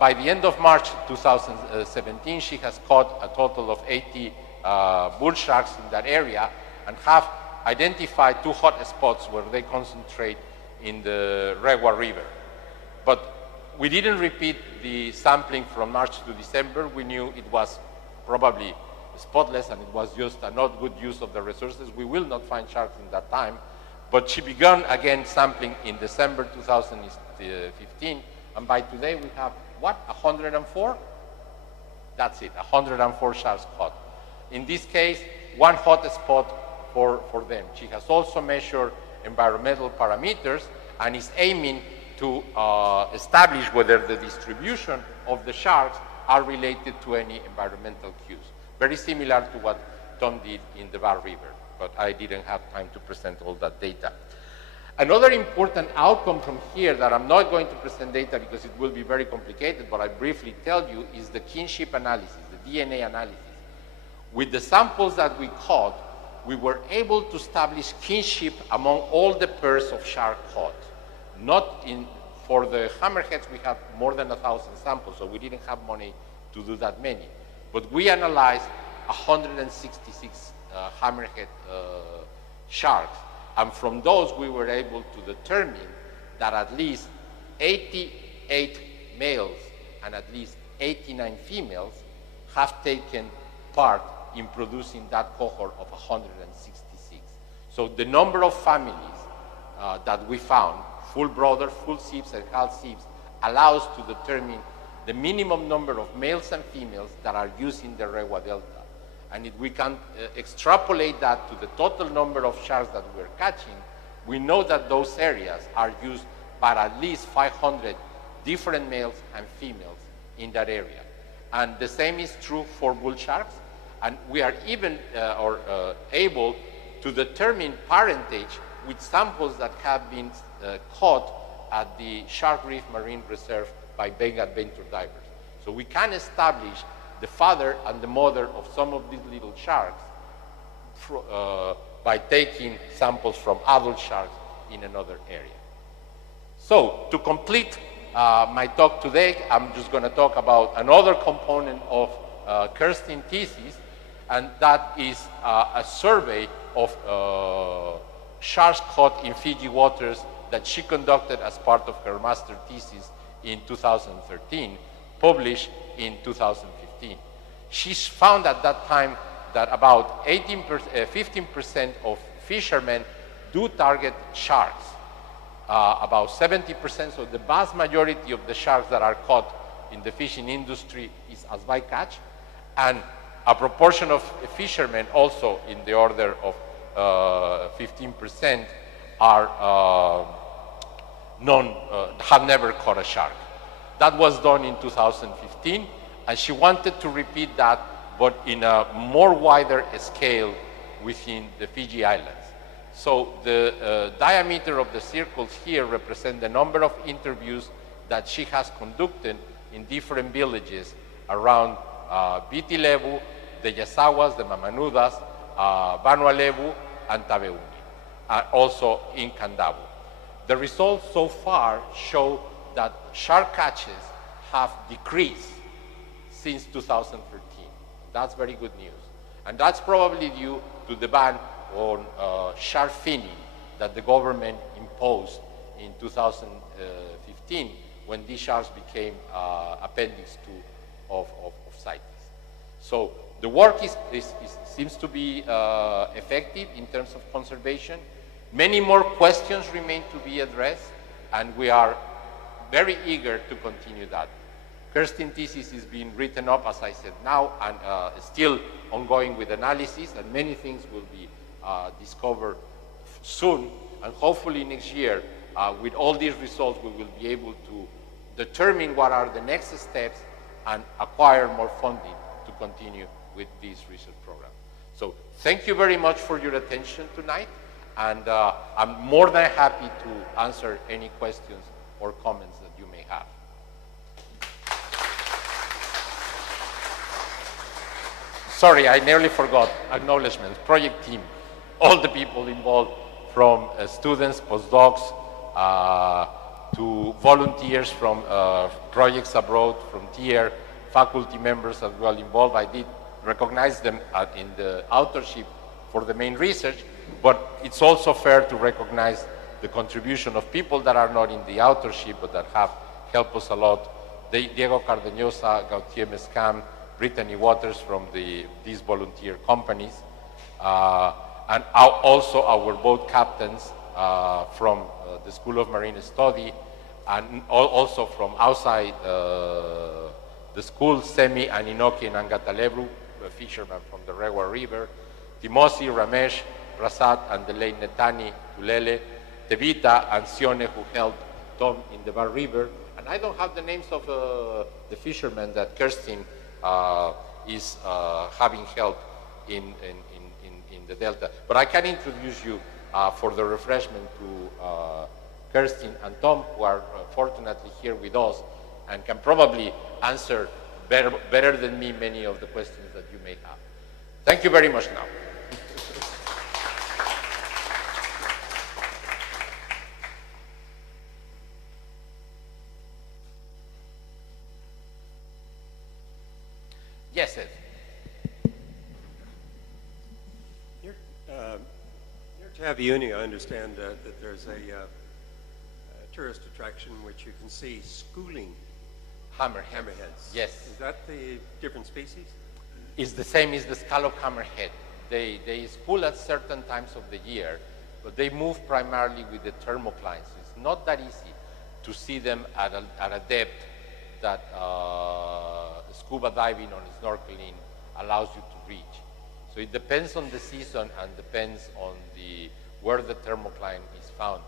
by the end of March 2017, she has caught a total of 80 bull sharks in that area, and have identified 2 hot spots where they concentrate in the Rewa River. But we didn't repeat the sampling from March to December. We knew it was probably spotless and it was just a not good use of the resources. We will not find sharks in that time. But she began again sampling in December 2015, and by today we have, what, 104? That's it, 104 sharks caught. In this case, 1 hot spot for them. She has also measured environmental parameters and is aiming to establish whether the distribution of the sharks are related to any environmental cues. Very similar to what Tom did in the Var River, but I didn't have time to present all that data. Another important outcome from here that I'm not going to present data because it will be very complicated, but I briefly tell you, is the kinship analysis, the DNA analysis. With the samples that we caught, we were able to establish kinship among all the pairs of shark caught. For the hammerheads, we have more than 1,000 samples, so we didn't have money to do that many. But we analyzed 166 hammerhead sharks, and from those we were able to determine that at least 88 males and at least 89 females have taken part in producing that cohort of 166. So the number of families that we found, full brothers, full sieves, and half sieves, allows to determine the minimum number of males and females that are using the Rewa Delta. And if we can extrapolate that to the total number of sharks that we're catching, we know that those areas are used by at least 500 different males and females in that area. And the same is true for bull sharks. And we are even able to determine parentage with samples that have been caught at the Shark Reef Marine Reserve by Benga Adventure divers. So we can establish the father and the mother of some of these little sharks by taking samples from adult sharks in another area. So to complete my talk today, I'm just going to talk about another component of Kirstein's thesis, and that is a survey of sharks caught in Fiji waters that she conducted as part of her master thesis in 2013, published in 2015. She found at that time that about 15% of fishermen do target sharks. About 70%, so the vast majority of the sharks that are caught in the fishing industry is as bycatch, and a proportion of fishermen also in the order of 15% are have never caught a shark. That was done in 2015, and she wanted to repeat that, but in a more wider scale within the Fiji Islands. So the diameter of the circles here represent the number of interviews that she has conducted in different villages around Viti Levu, the Yasawas, the Mamanudas, Vanua Levu, and Taveuni, also in Kandavu. The results so far show that shark catches have decreased since 2013. That's very good news. And that's probably due to the ban on shark finning that the government imposed in 2015 when these sharks became appendix of CITES. So the work seems to be effective in terms of conservation. Many more questions remain to be addressed, and we are very eager to continue that. Kirstein's thesis is being written up, as I said now, and still ongoing with analysis, and many things will be discovered soon, and hopefully next year, with all these results, we will be able to determine what are the next steps and acquire more funding to continue with this research program. So thank you very much for your attention tonight, and I'm more than happy to answer any questions or comments that you may have. Sorry, I nearly forgot. Acknowledgements. Project team. All the people involved, from students, postdocs, to volunteers from projects abroad, from TIER, faculty members as well involved. I did recognize them in the authorship for the main research, but it's also fair to recognize the contribution of people that are not in the authorship but that have helped us a lot. Diego Cardeñosa, Gautier Mescam, Brittany Waters from these volunteer companies, and also our boat captains from the School of Marine Study, and also from outside the school, Semi and Inoki and Angatalebru, a fisherman from the Rewa River, Timosi, Ramesh, Prasad, and the late Netani Ulele, Tevita and Sione, who helped Tom in the Bar River. And I don't have the names of the fishermen that Kirstein is having help in the Delta. But I can introduce you for the refreshment to Kirstein and Tom, who are fortunately here with us and can probably answer better than me many of the questions that you may have. Thank you very much now. Yes, Ed. Near Taveuni, I understand that there's a tourist attraction which you can see schooling hammerheads. Yes. Is that the different species? It's the same as the scallop hammerhead. They school at certain times of the year, but they move primarily with the thermoclines. It's not that easy to see them at a depth that scuba diving or snorkeling allows you to reach. So it depends on the season and depends on where the thermocline is found.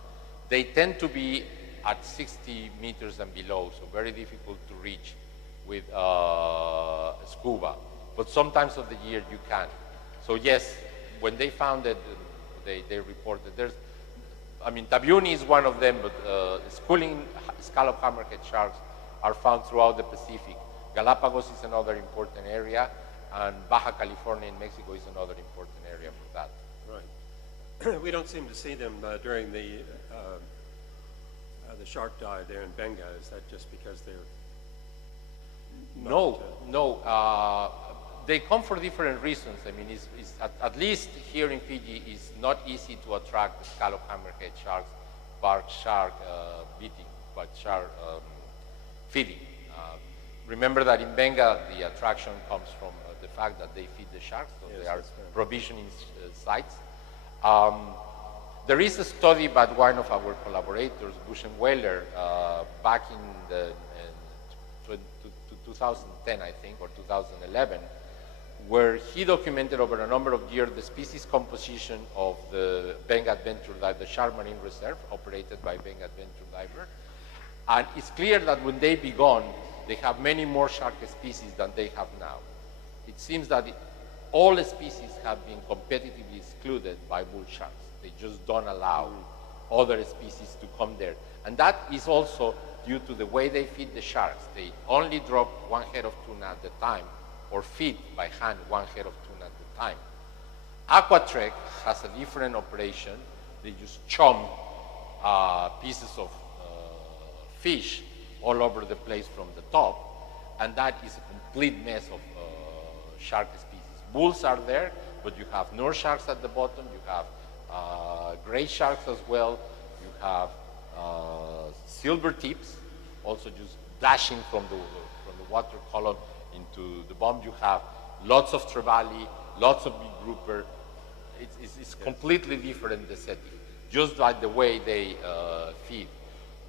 They tend to be at 60 meters and below, so very difficult to reach with scuba, but sometimes of the year you can't. So yes, when they found it, they reported there's, I mean, Tabiuni is one of them, but schooling scallop hammerhead sharks are found throughout the Pacific. Galapagos is another important area, and Baja California in Mexico is another important area for that. Right. We don't seem to see them during the shark dive there in Benga. Is that just because they're not, No. They come for different reasons. I mean, at least here in Fiji, it's not easy to attract the scallop hammerhead sharks, bark shark beating, but shark feeding. Remember that in Benga, the attraction comes from the fact that they feed the sharks, so yes, they are right. provisioning sites. There is a study by one of our collaborators, Bush and Weller, back in 2010, I think, or 2011, where he documented over a number of years the species composition of the Benga Adventure Dive, the Shark Marine Reserve, operated by Benga Adventure Diver. And it's clear that when they began, they have many more shark species than they have now. It seems that all species have been competitively excluded by bull sharks. They just don't allow other species to come there. And that is also due to the way they feed the sharks. They only drop one head of tuna at a time, or feed by hand one head of tuna at a time. Aquatrek has a different operation. They just chomp pieces of fish all over the place from the top, and that is a complete mess of shark species. Bulls are there, but you have nurse sharks at the bottom, you have gray sharks as well, you have silver tips, also just dashing from the water column into the bomb. You have lots of trevally, lots of big grouper. It's completely different, the setting, just like the way they feed.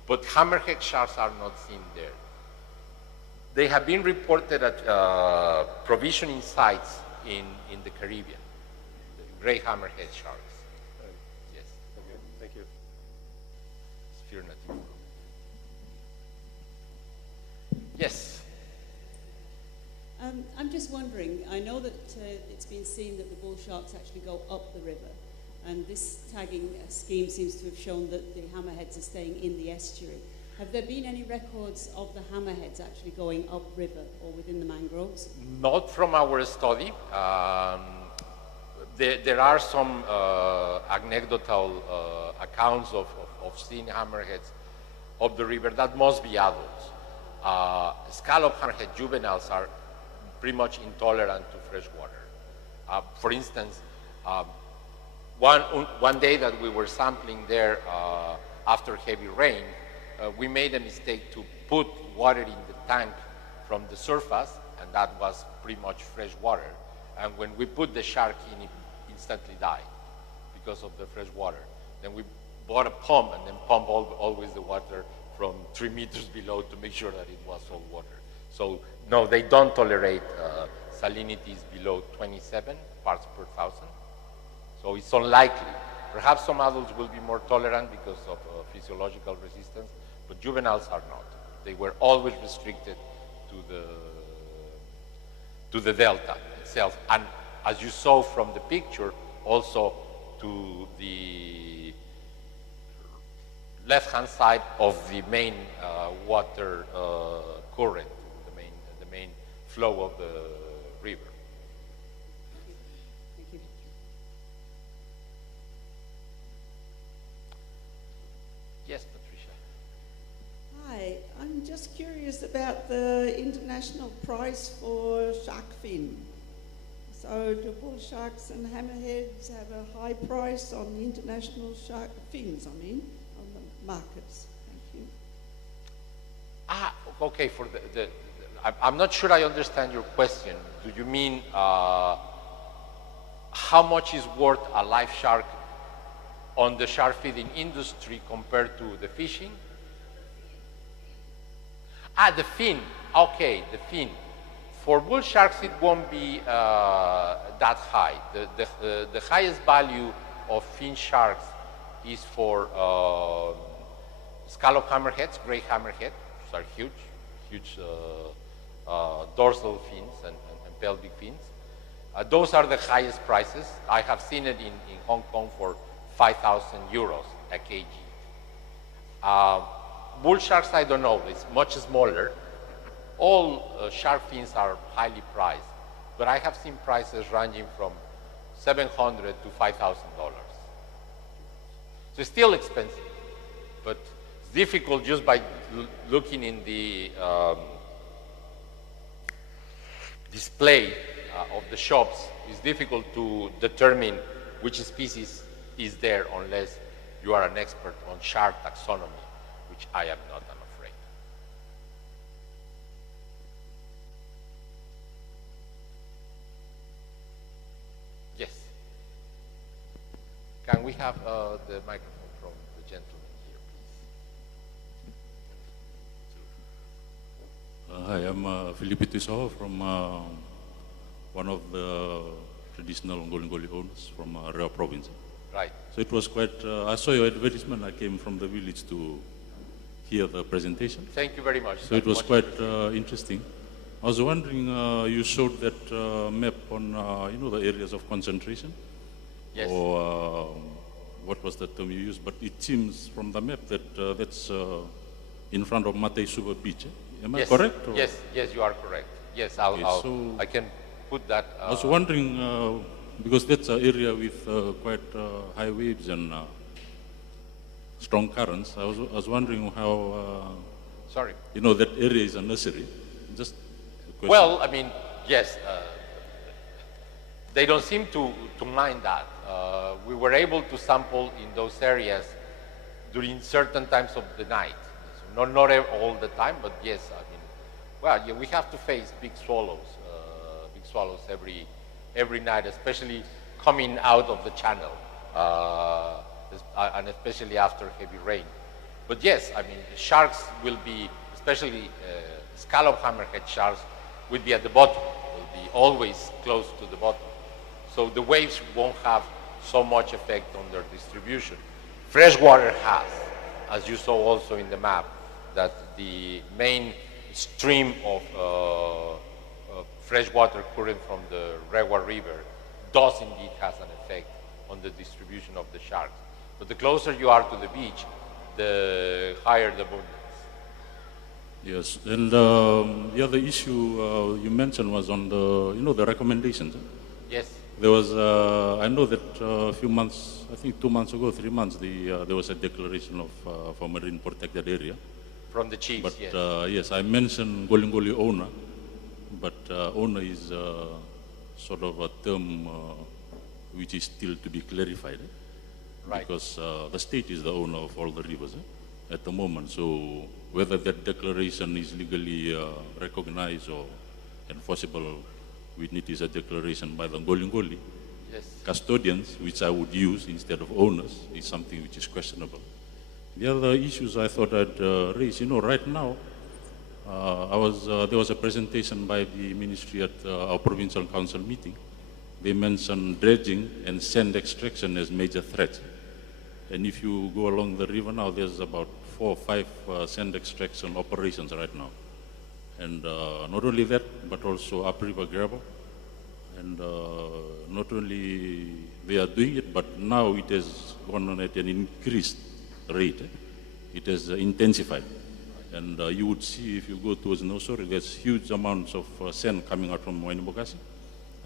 But hammerhead sharks are not seen there. They have been reported at provisioning sites in the Caribbean, the gray hammerhead sharks. Yes. Okay, thank you. Sphere native. Yes. I'm just wondering, I know that it's been seen that the bull sharks actually go up the river, and this tagging scheme seems to have shown that the hammerheads are staying in the estuary. Have there been any records of the hammerheads actually going upriver or within the mangroves? Not from our study. There are some anecdotal accounts of seeing hammerheads up the river. That must be adults. Scallop hammerhead juveniles are pretty much intolerant to fresh water. For instance, one day that we were sampling there after heavy rain, we made a mistake to put water in the tank from the surface, and that was pretty much fresh water. And when we put the shark in, it instantly died because of the fresh water. Then we bought a pump and then pump always the water from 3 meters below to make sure that it was salt water. So no, they don't tolerate salinities below 27 parts per thousand. So it's unlikely. Perhaps some adults will be more tolerant because of physiological resistance, but juveniles are not. They were always restricted to the delta itself. And as you saw from the picture, also to the left-hand side of the main water current, the main flow of the river. Thank you. Yes, Patricia. Hi, I'm just curious about the international price for shark fin. So do bull sharks and hammerheads have a high price on the international shark fins, on the markets? Thank you. Okay, for I'm not sure I understand your question. Do you mean how much is worth a live shark on the shark feeding industry compared to the fishing? The fin. Okay, the fin. For bull sharks, it won't be that high. The highest value of fin sharks is for scallop hammerheads, gray hammerhead, which are huge dorsal fins and pelvic fins. Those are the highest prices. I have seen it in Hong Kong for 5,000 euros a kg. Bull sharks, I don't know, it's much smaller. All shark fins are highly priced, but I have seen prices ranging from $700 to $5,000. So it's still expensive, but it's difficult just by looking in the display of the shops. It's difficult to determine which species is there unless you are an expert on shark taxonomy, which I am not, I'm afraid. Yes. Can we have the microphone from the gentleman here, please? Hi, I'm Felipe Tuisao from one of the traditional Ngolingoli owners from Rea province. Right. So it was quite, I saw your advertisement, I came from the village to hear the presentation. Thank you very much. So it was quite interesting. I was wondering, you showed that map on, the areas of concentration? Yes. Or what was the term you used? But it seems from the map that that's in front of Matei Suba Beach. Am I correct? Or? Yes, you are correct. Yes, I can put that. I was wondering, because that's an area with quite high waves and strong currents. I was wondering how, sorry. That area is a nursery. Just a question. Well, I mean, yes, they don't seem to mind that. We were able to sample in those areas during certain times of the night. So not all the time, but yes, I mean, well, yeah, we have to face big swallows every night, especially coming out of the channel, and especially after heavy rain. But yes, I mean, sharks will be, especially scallop hammerhead sharks, will be at the bottom, will be always close to the bottom. So the waves won't have so much effect on their distribution. Freshwater has, as you saw also in the map, that the main stream of freshwater current from the Rewa River does indeed has an effect on the distribution of the sharks. But the closer you are to the beach, the higher the abundance. Yes, and the other issue you mentioned was on the, the recommendations. Yes. There was, I know that a few months, I think 2 months ago, 3 months, there was a declaration of for marine protected area. From the chiefs, but, yes. Yes, I mentioned Ngolingoli owner, but owner is sort of a term which is still to be clarified. Right. Because the state is the owner of all the rivers at the moment. So whether that declaration is legally recognized or enforceable, we need is a declaration by the Ngolingoli. Yes. Custodians, which I would use instead of owners, is something which is questionable. The other issues I thought I'd raise, right now, there was a presentation by the ministry at our provincial council meeting. They mentioned dredging and sand extraction as major threats. And if you go along the river now, there's about 4 or 5 sand extraction operations right now. And not only that, but also upriver gravel. And not only they are doing it, but now it has gone on at an increased rate. It has intensified. And you would see if you go towards Nosori, there's huge amounts of sand coming out from Wainibogasi.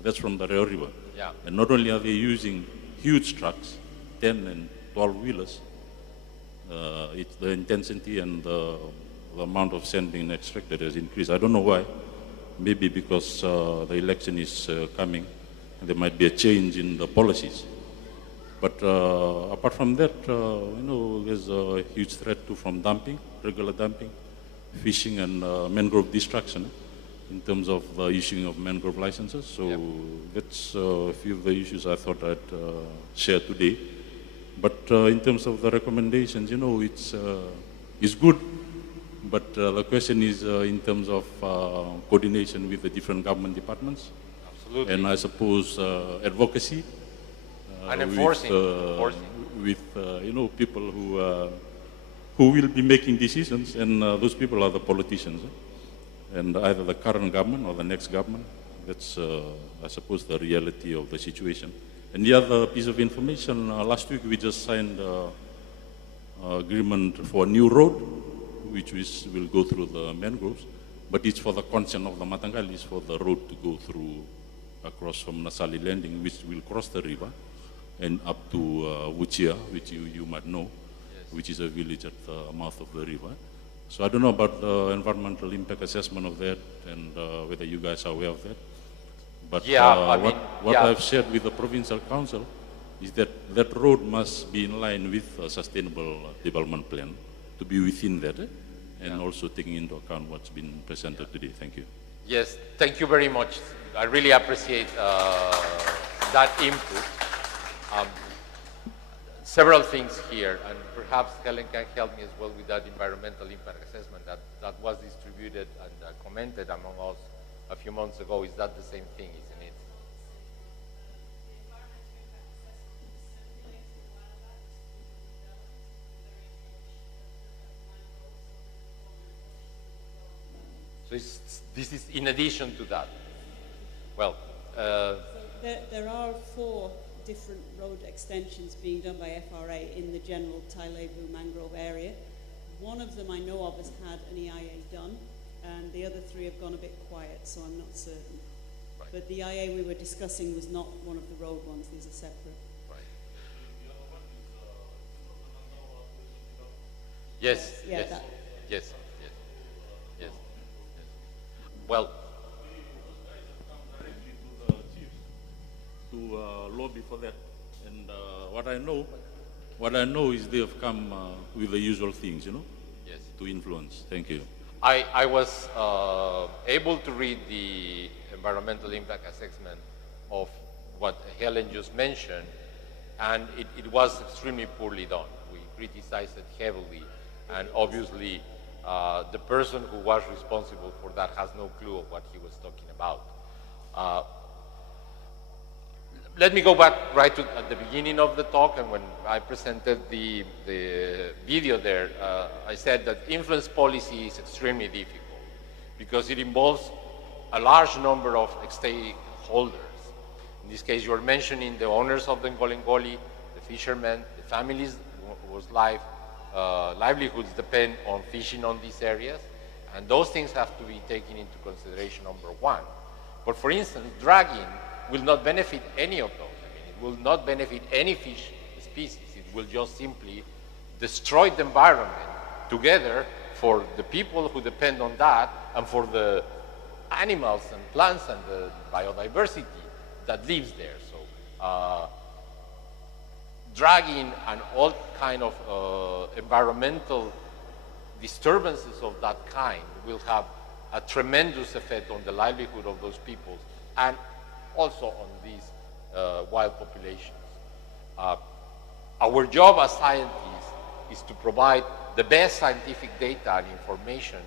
That's from the Rio River. Yeah. And not only are they using huge trucks, 10 and 12 wheelers, it's the intensity and the amount of sand being extracted has increased. I don't know why. Maybe because the election is coming and there might be a change in the policies. But apart from that, there's a huge threat too from dumping, regular dumping, fishing and mangrove destruction in terms of the issuing of mangrove licenses. So yep. That's a few of the issues I thought I'd share today. But in terms of the recommendations, it's good. But the question is in terms of coordination with the different government departments. Absolutely. And I suppose advocacy. And enforcing. With people who will be making decisions, and those people are the politicians. and either the current government or the next government. That's, I suppose, the reality of the situation. And the other piece of information, last week we just signed agreement for a new road, which will go through the mangroves, but it's for the consent of the Matangalis for the road to go through across from Nasali Landing, which will cross the river and up to Wuchia, which you might know, yes, which is a village at the mouth of the river. So I don't know about the environmental impact assessment of that and whether you guys are aware of that. But yeah, what I've shared with the provincial council is that that road must be in line with a sustainable development plan to be within that, and also taking into account what's been presented today. Thank you. Yes, thank you very much. I really appreciate that input. Several things here, and perhaps Helen can help me as well with that environmental impact assessment that was distributed and commented among us a few months ago. Is that the same thing, isn't it? So this is in addition to that. Well, so there are 4 different road extensions being done by FRA in the general Tailevu mangrove area. One of them I know of has had an EIA done, and the other 3 have gone a bit quiet, so I'm not certain. Right. But the EIA we were discussing was not one of the road ones, these are separate. Right. Yes, yeah, yes, yes, yes, yes. Well, to lobby for that, and what I know is they have come with the usual things, yes, to influence. Thank you. I was able to read the environmental impact assessment of what Helen just mentioned, and it was extremely poorly done. We criticized it heavily, and obviously the person who was responsible for that has no clue of what he was talking about. Let me go back right at the beginning of the talk, and when I presented the video there, I said that influence policy is extremely difficult because it involves a large number of stakeholders. In this case, you're mentioning the owners of the Ngolingoli, the fishermen, the families whose livelihoods depend on fishing on these areas, and those things have to be taken into consideration, number 1. But for instance, dragging will not benefit any of those. I mean, it will not benefit any fish species. It will just simply destroy the environment together for the people who depend on that and for the animals and plants and the biodiversity that lives there. So dragging and all kind of environmental disturbances of that kind will have a tremendous effect on the livelihood of those peoples and also on these wild populations. Our job as scientists is to provide the best scientific data and information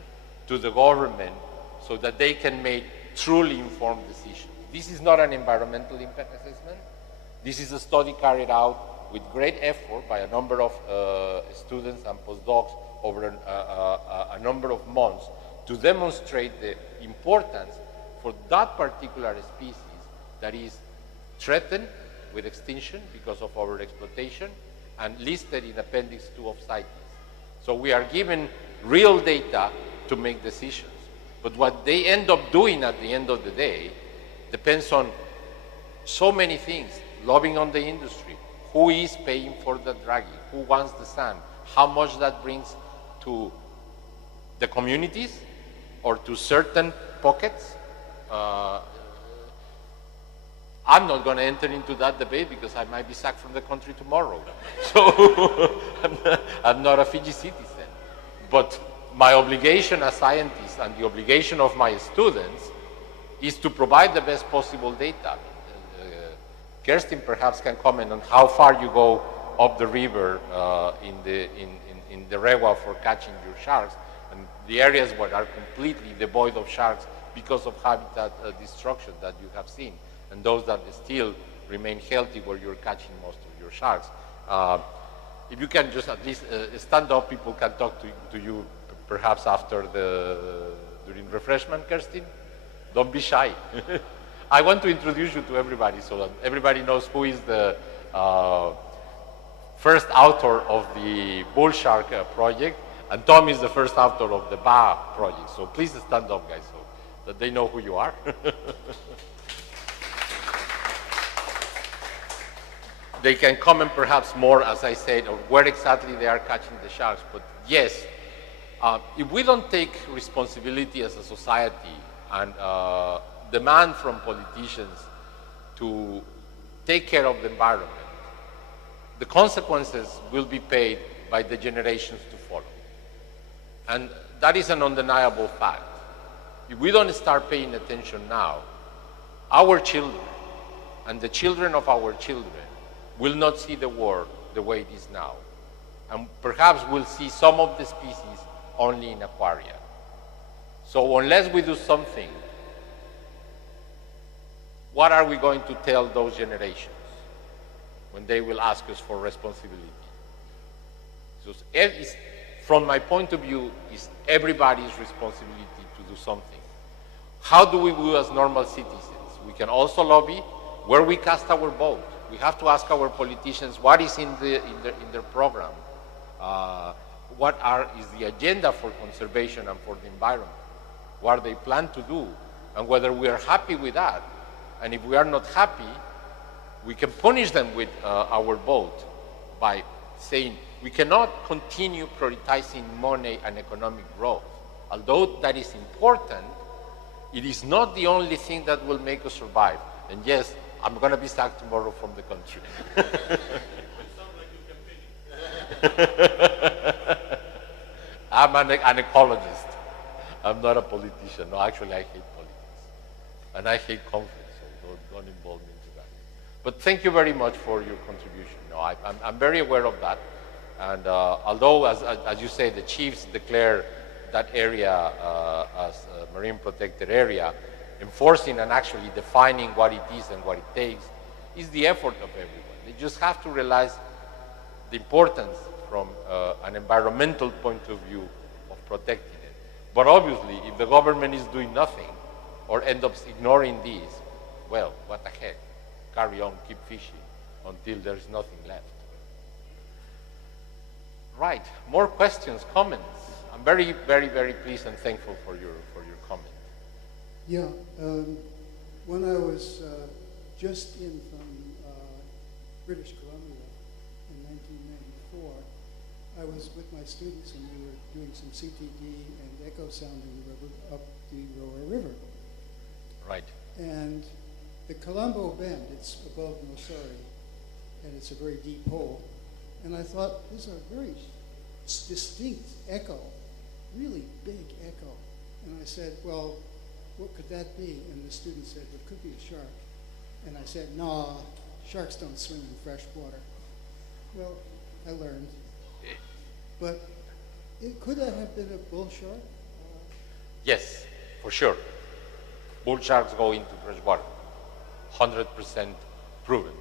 to the government so that they can make truly informed decisions. This is not an environmental impact assessment. This is a study carried out with great effort by a number of students and postdocs over a number of months to demonstrate the importance for that particular species that is threatened with extinction because of our exploitation and listed in Appendix 2 of CITES. So we are given real data to make decisions. But what they end up doing at the end of the day depends on so many things. Lobbying on the industry, who is paying for the dragging, who wants the sand, how much that brings to the communities or to certain pockets. I'm not going to enter into that debate because I might be sacked from the country tomorrow. So I'm not a Fiji citizen. But my obligation as scientist and the obligation of my students is to provide the best possible data. Kirsten perhaps can comment on how far you go up the river in the Rewa for catching your sharks, and the areas where are completely devoid of sharks because of habitat destruction that you have seen, and those that still remain healthy where you're catching most of your sharks. If you can just at least stand up, people can talk to you perhaps after during refreshment, Kerstin. Don't be shy. I want to introduce you to everybody so that everybody knows who is the first author of the bull shark project, and Tom is the first author of the BA project. So please stand up, guys, so that they know who you are. They can comment perhaps more, as I said, of where exactly they are catching the sharks. But yes, if we don't take responsibility as a society and demand from politicians to take care of the environment, the consequences will be paid by the generations to follow. And that is an undeniable fact. If we don't start paying attention now, our children and the children of our children will not see the world the way it is now. And perhaps we'll see some of the species only in aquaria. So unless we do something, what are we going to tell those generations when they will ask us for responsibility? So from my point of view, it's everybody's responsibility to do something. How do we do as normal citizens? We can also lobby where we cast our vote. We have to ask our politicians what is in their program, what is the agenda for conservation and for the environment, what they plan to do, and whether we are happy with that. And if we are not happy, we can punish them with our vote by saying we cannot continue prioritizing money and economic growth. Although that is important, it is not the only thing that will make us survive. And yes, I'm going to be sacked tomorrow from the country. I'm an ecologist. I'm not a politician. No, actually, I hate politics. And I hate conflict, so don't involve me into that. But thank you very much for your contribution. No, I'm very aware of that. And although, as you say, the chiefs declare that area as a marine protected area, enforcing and actually defining what it is and what it takes is the effort of everyone. They just have to realize the importance from an environmental point of view of protecting it. But obviously, if the government is doing nothing or ends up ignoring these, well, what the heck? Carry on, keep fishing until there's nothing left. Right, more questions, comments. I'm very, very, very pleased and thankful for your comment. Yeah, when I was just in from British Columbia in 1994, I was with my students and we were doing some CTD and echo sounding up the Roa River. Right. And the Colombo Bend, it's above Nosari, and it's a very deep hole. And I thought, this is a very distinct echo, really big echo. And I said, well, what could that be? And the student said, well, it could be a shark. And I said, no, sharks don't swim in fresh water. Well, I learned. But could that have been a bull shark? Yes, for sure. Bull sharks go into fresh water. 100% proven.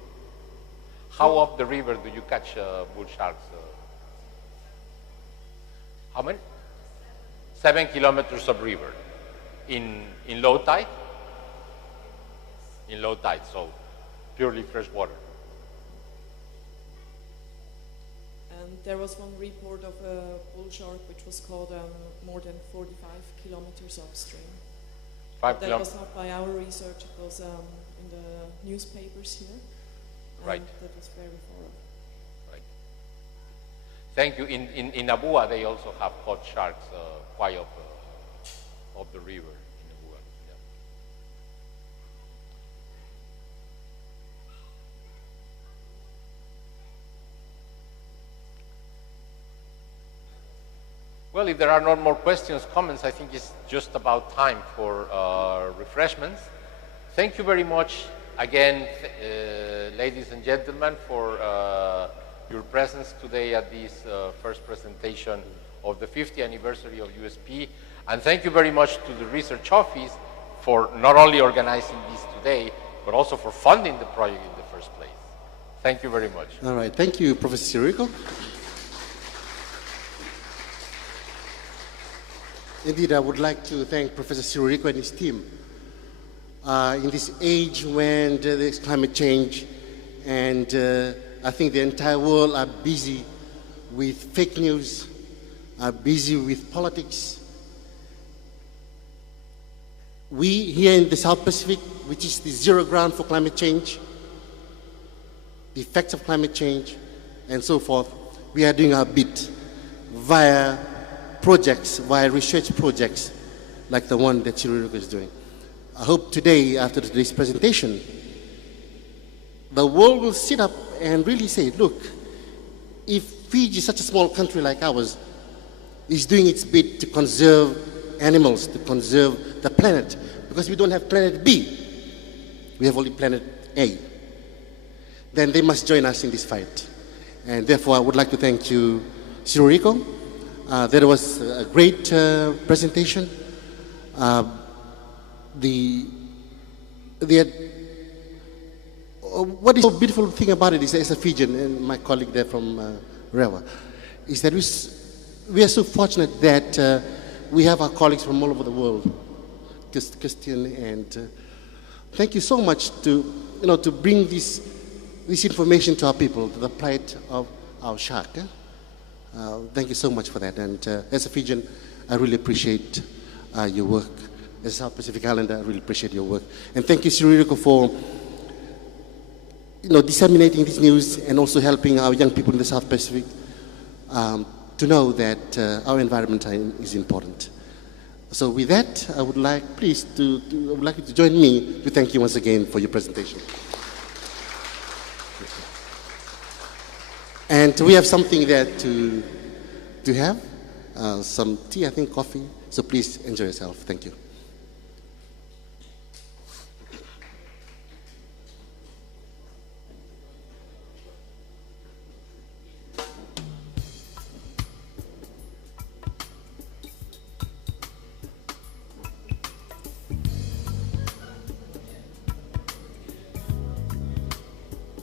How up the river do you catch bull sharks? How many? 7 kilometers of river. In low tide? In low tide, so purely fresh water. And there was one report of a bull shark which was caught more than 45 kilometers upstream. That was not by our research, it was in the newspapers here. Right. That was very thorough. Right. Thank you. In Abua, they also have caught sharks quite up the river in Abua. Yeah. Well, if there are no more questions, comments, I think it's just about time for refreshments. Thank you very much again, ladies and gentlemen, for your presence today at this first presentation of the 50th anniversary of USP. And thank you very much to the research office for not only organizing this today, but also for funding the project in the first place. Thank you very much. All right, thank you, Professor Sirico. Indeed, I would like to thank Professor Sirorico and his team. In this age when there's climate change, and I think the entire world are busy with fake news, are busy with politics. We here in the South Pacific, which is the zero ground for climate change, the effects of climate change, and so forth, we are doing our bit via projects, via research projects like the one that Sirorico is doing. I hope today, after today's presentation, the world will sit up and really say, look, if Fiji, such a small country like ours, is doing its bit to conserve animals, to conserve the planet, because we don't have planet B, we have only planet A, then they must join us in this fight. And therefore, I would like to thank you, Sirorico. There was a great presentation. What is so beautiful thing about it is, as a Fijian and my colleague there from Rewa, is that we are so fortunate that we have our colleagues from all over the world, Christian, and thank you so much to bring this information to our people, to the plight of our shark. Thank you so much for that. And as a Fijian, I really appreciate your work. As a South Pacific Islander, I really appreciate your work. And thank you, Sirorico, for disseminating this news and also helping our young people in the South Pacific to know that our environment is important. So with that, I would like you to join me to thank you once again for your presentation. And we have something there to have, some tea, I think, coffee. So please enjoy yourself. Thank you.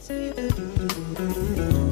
Thank you.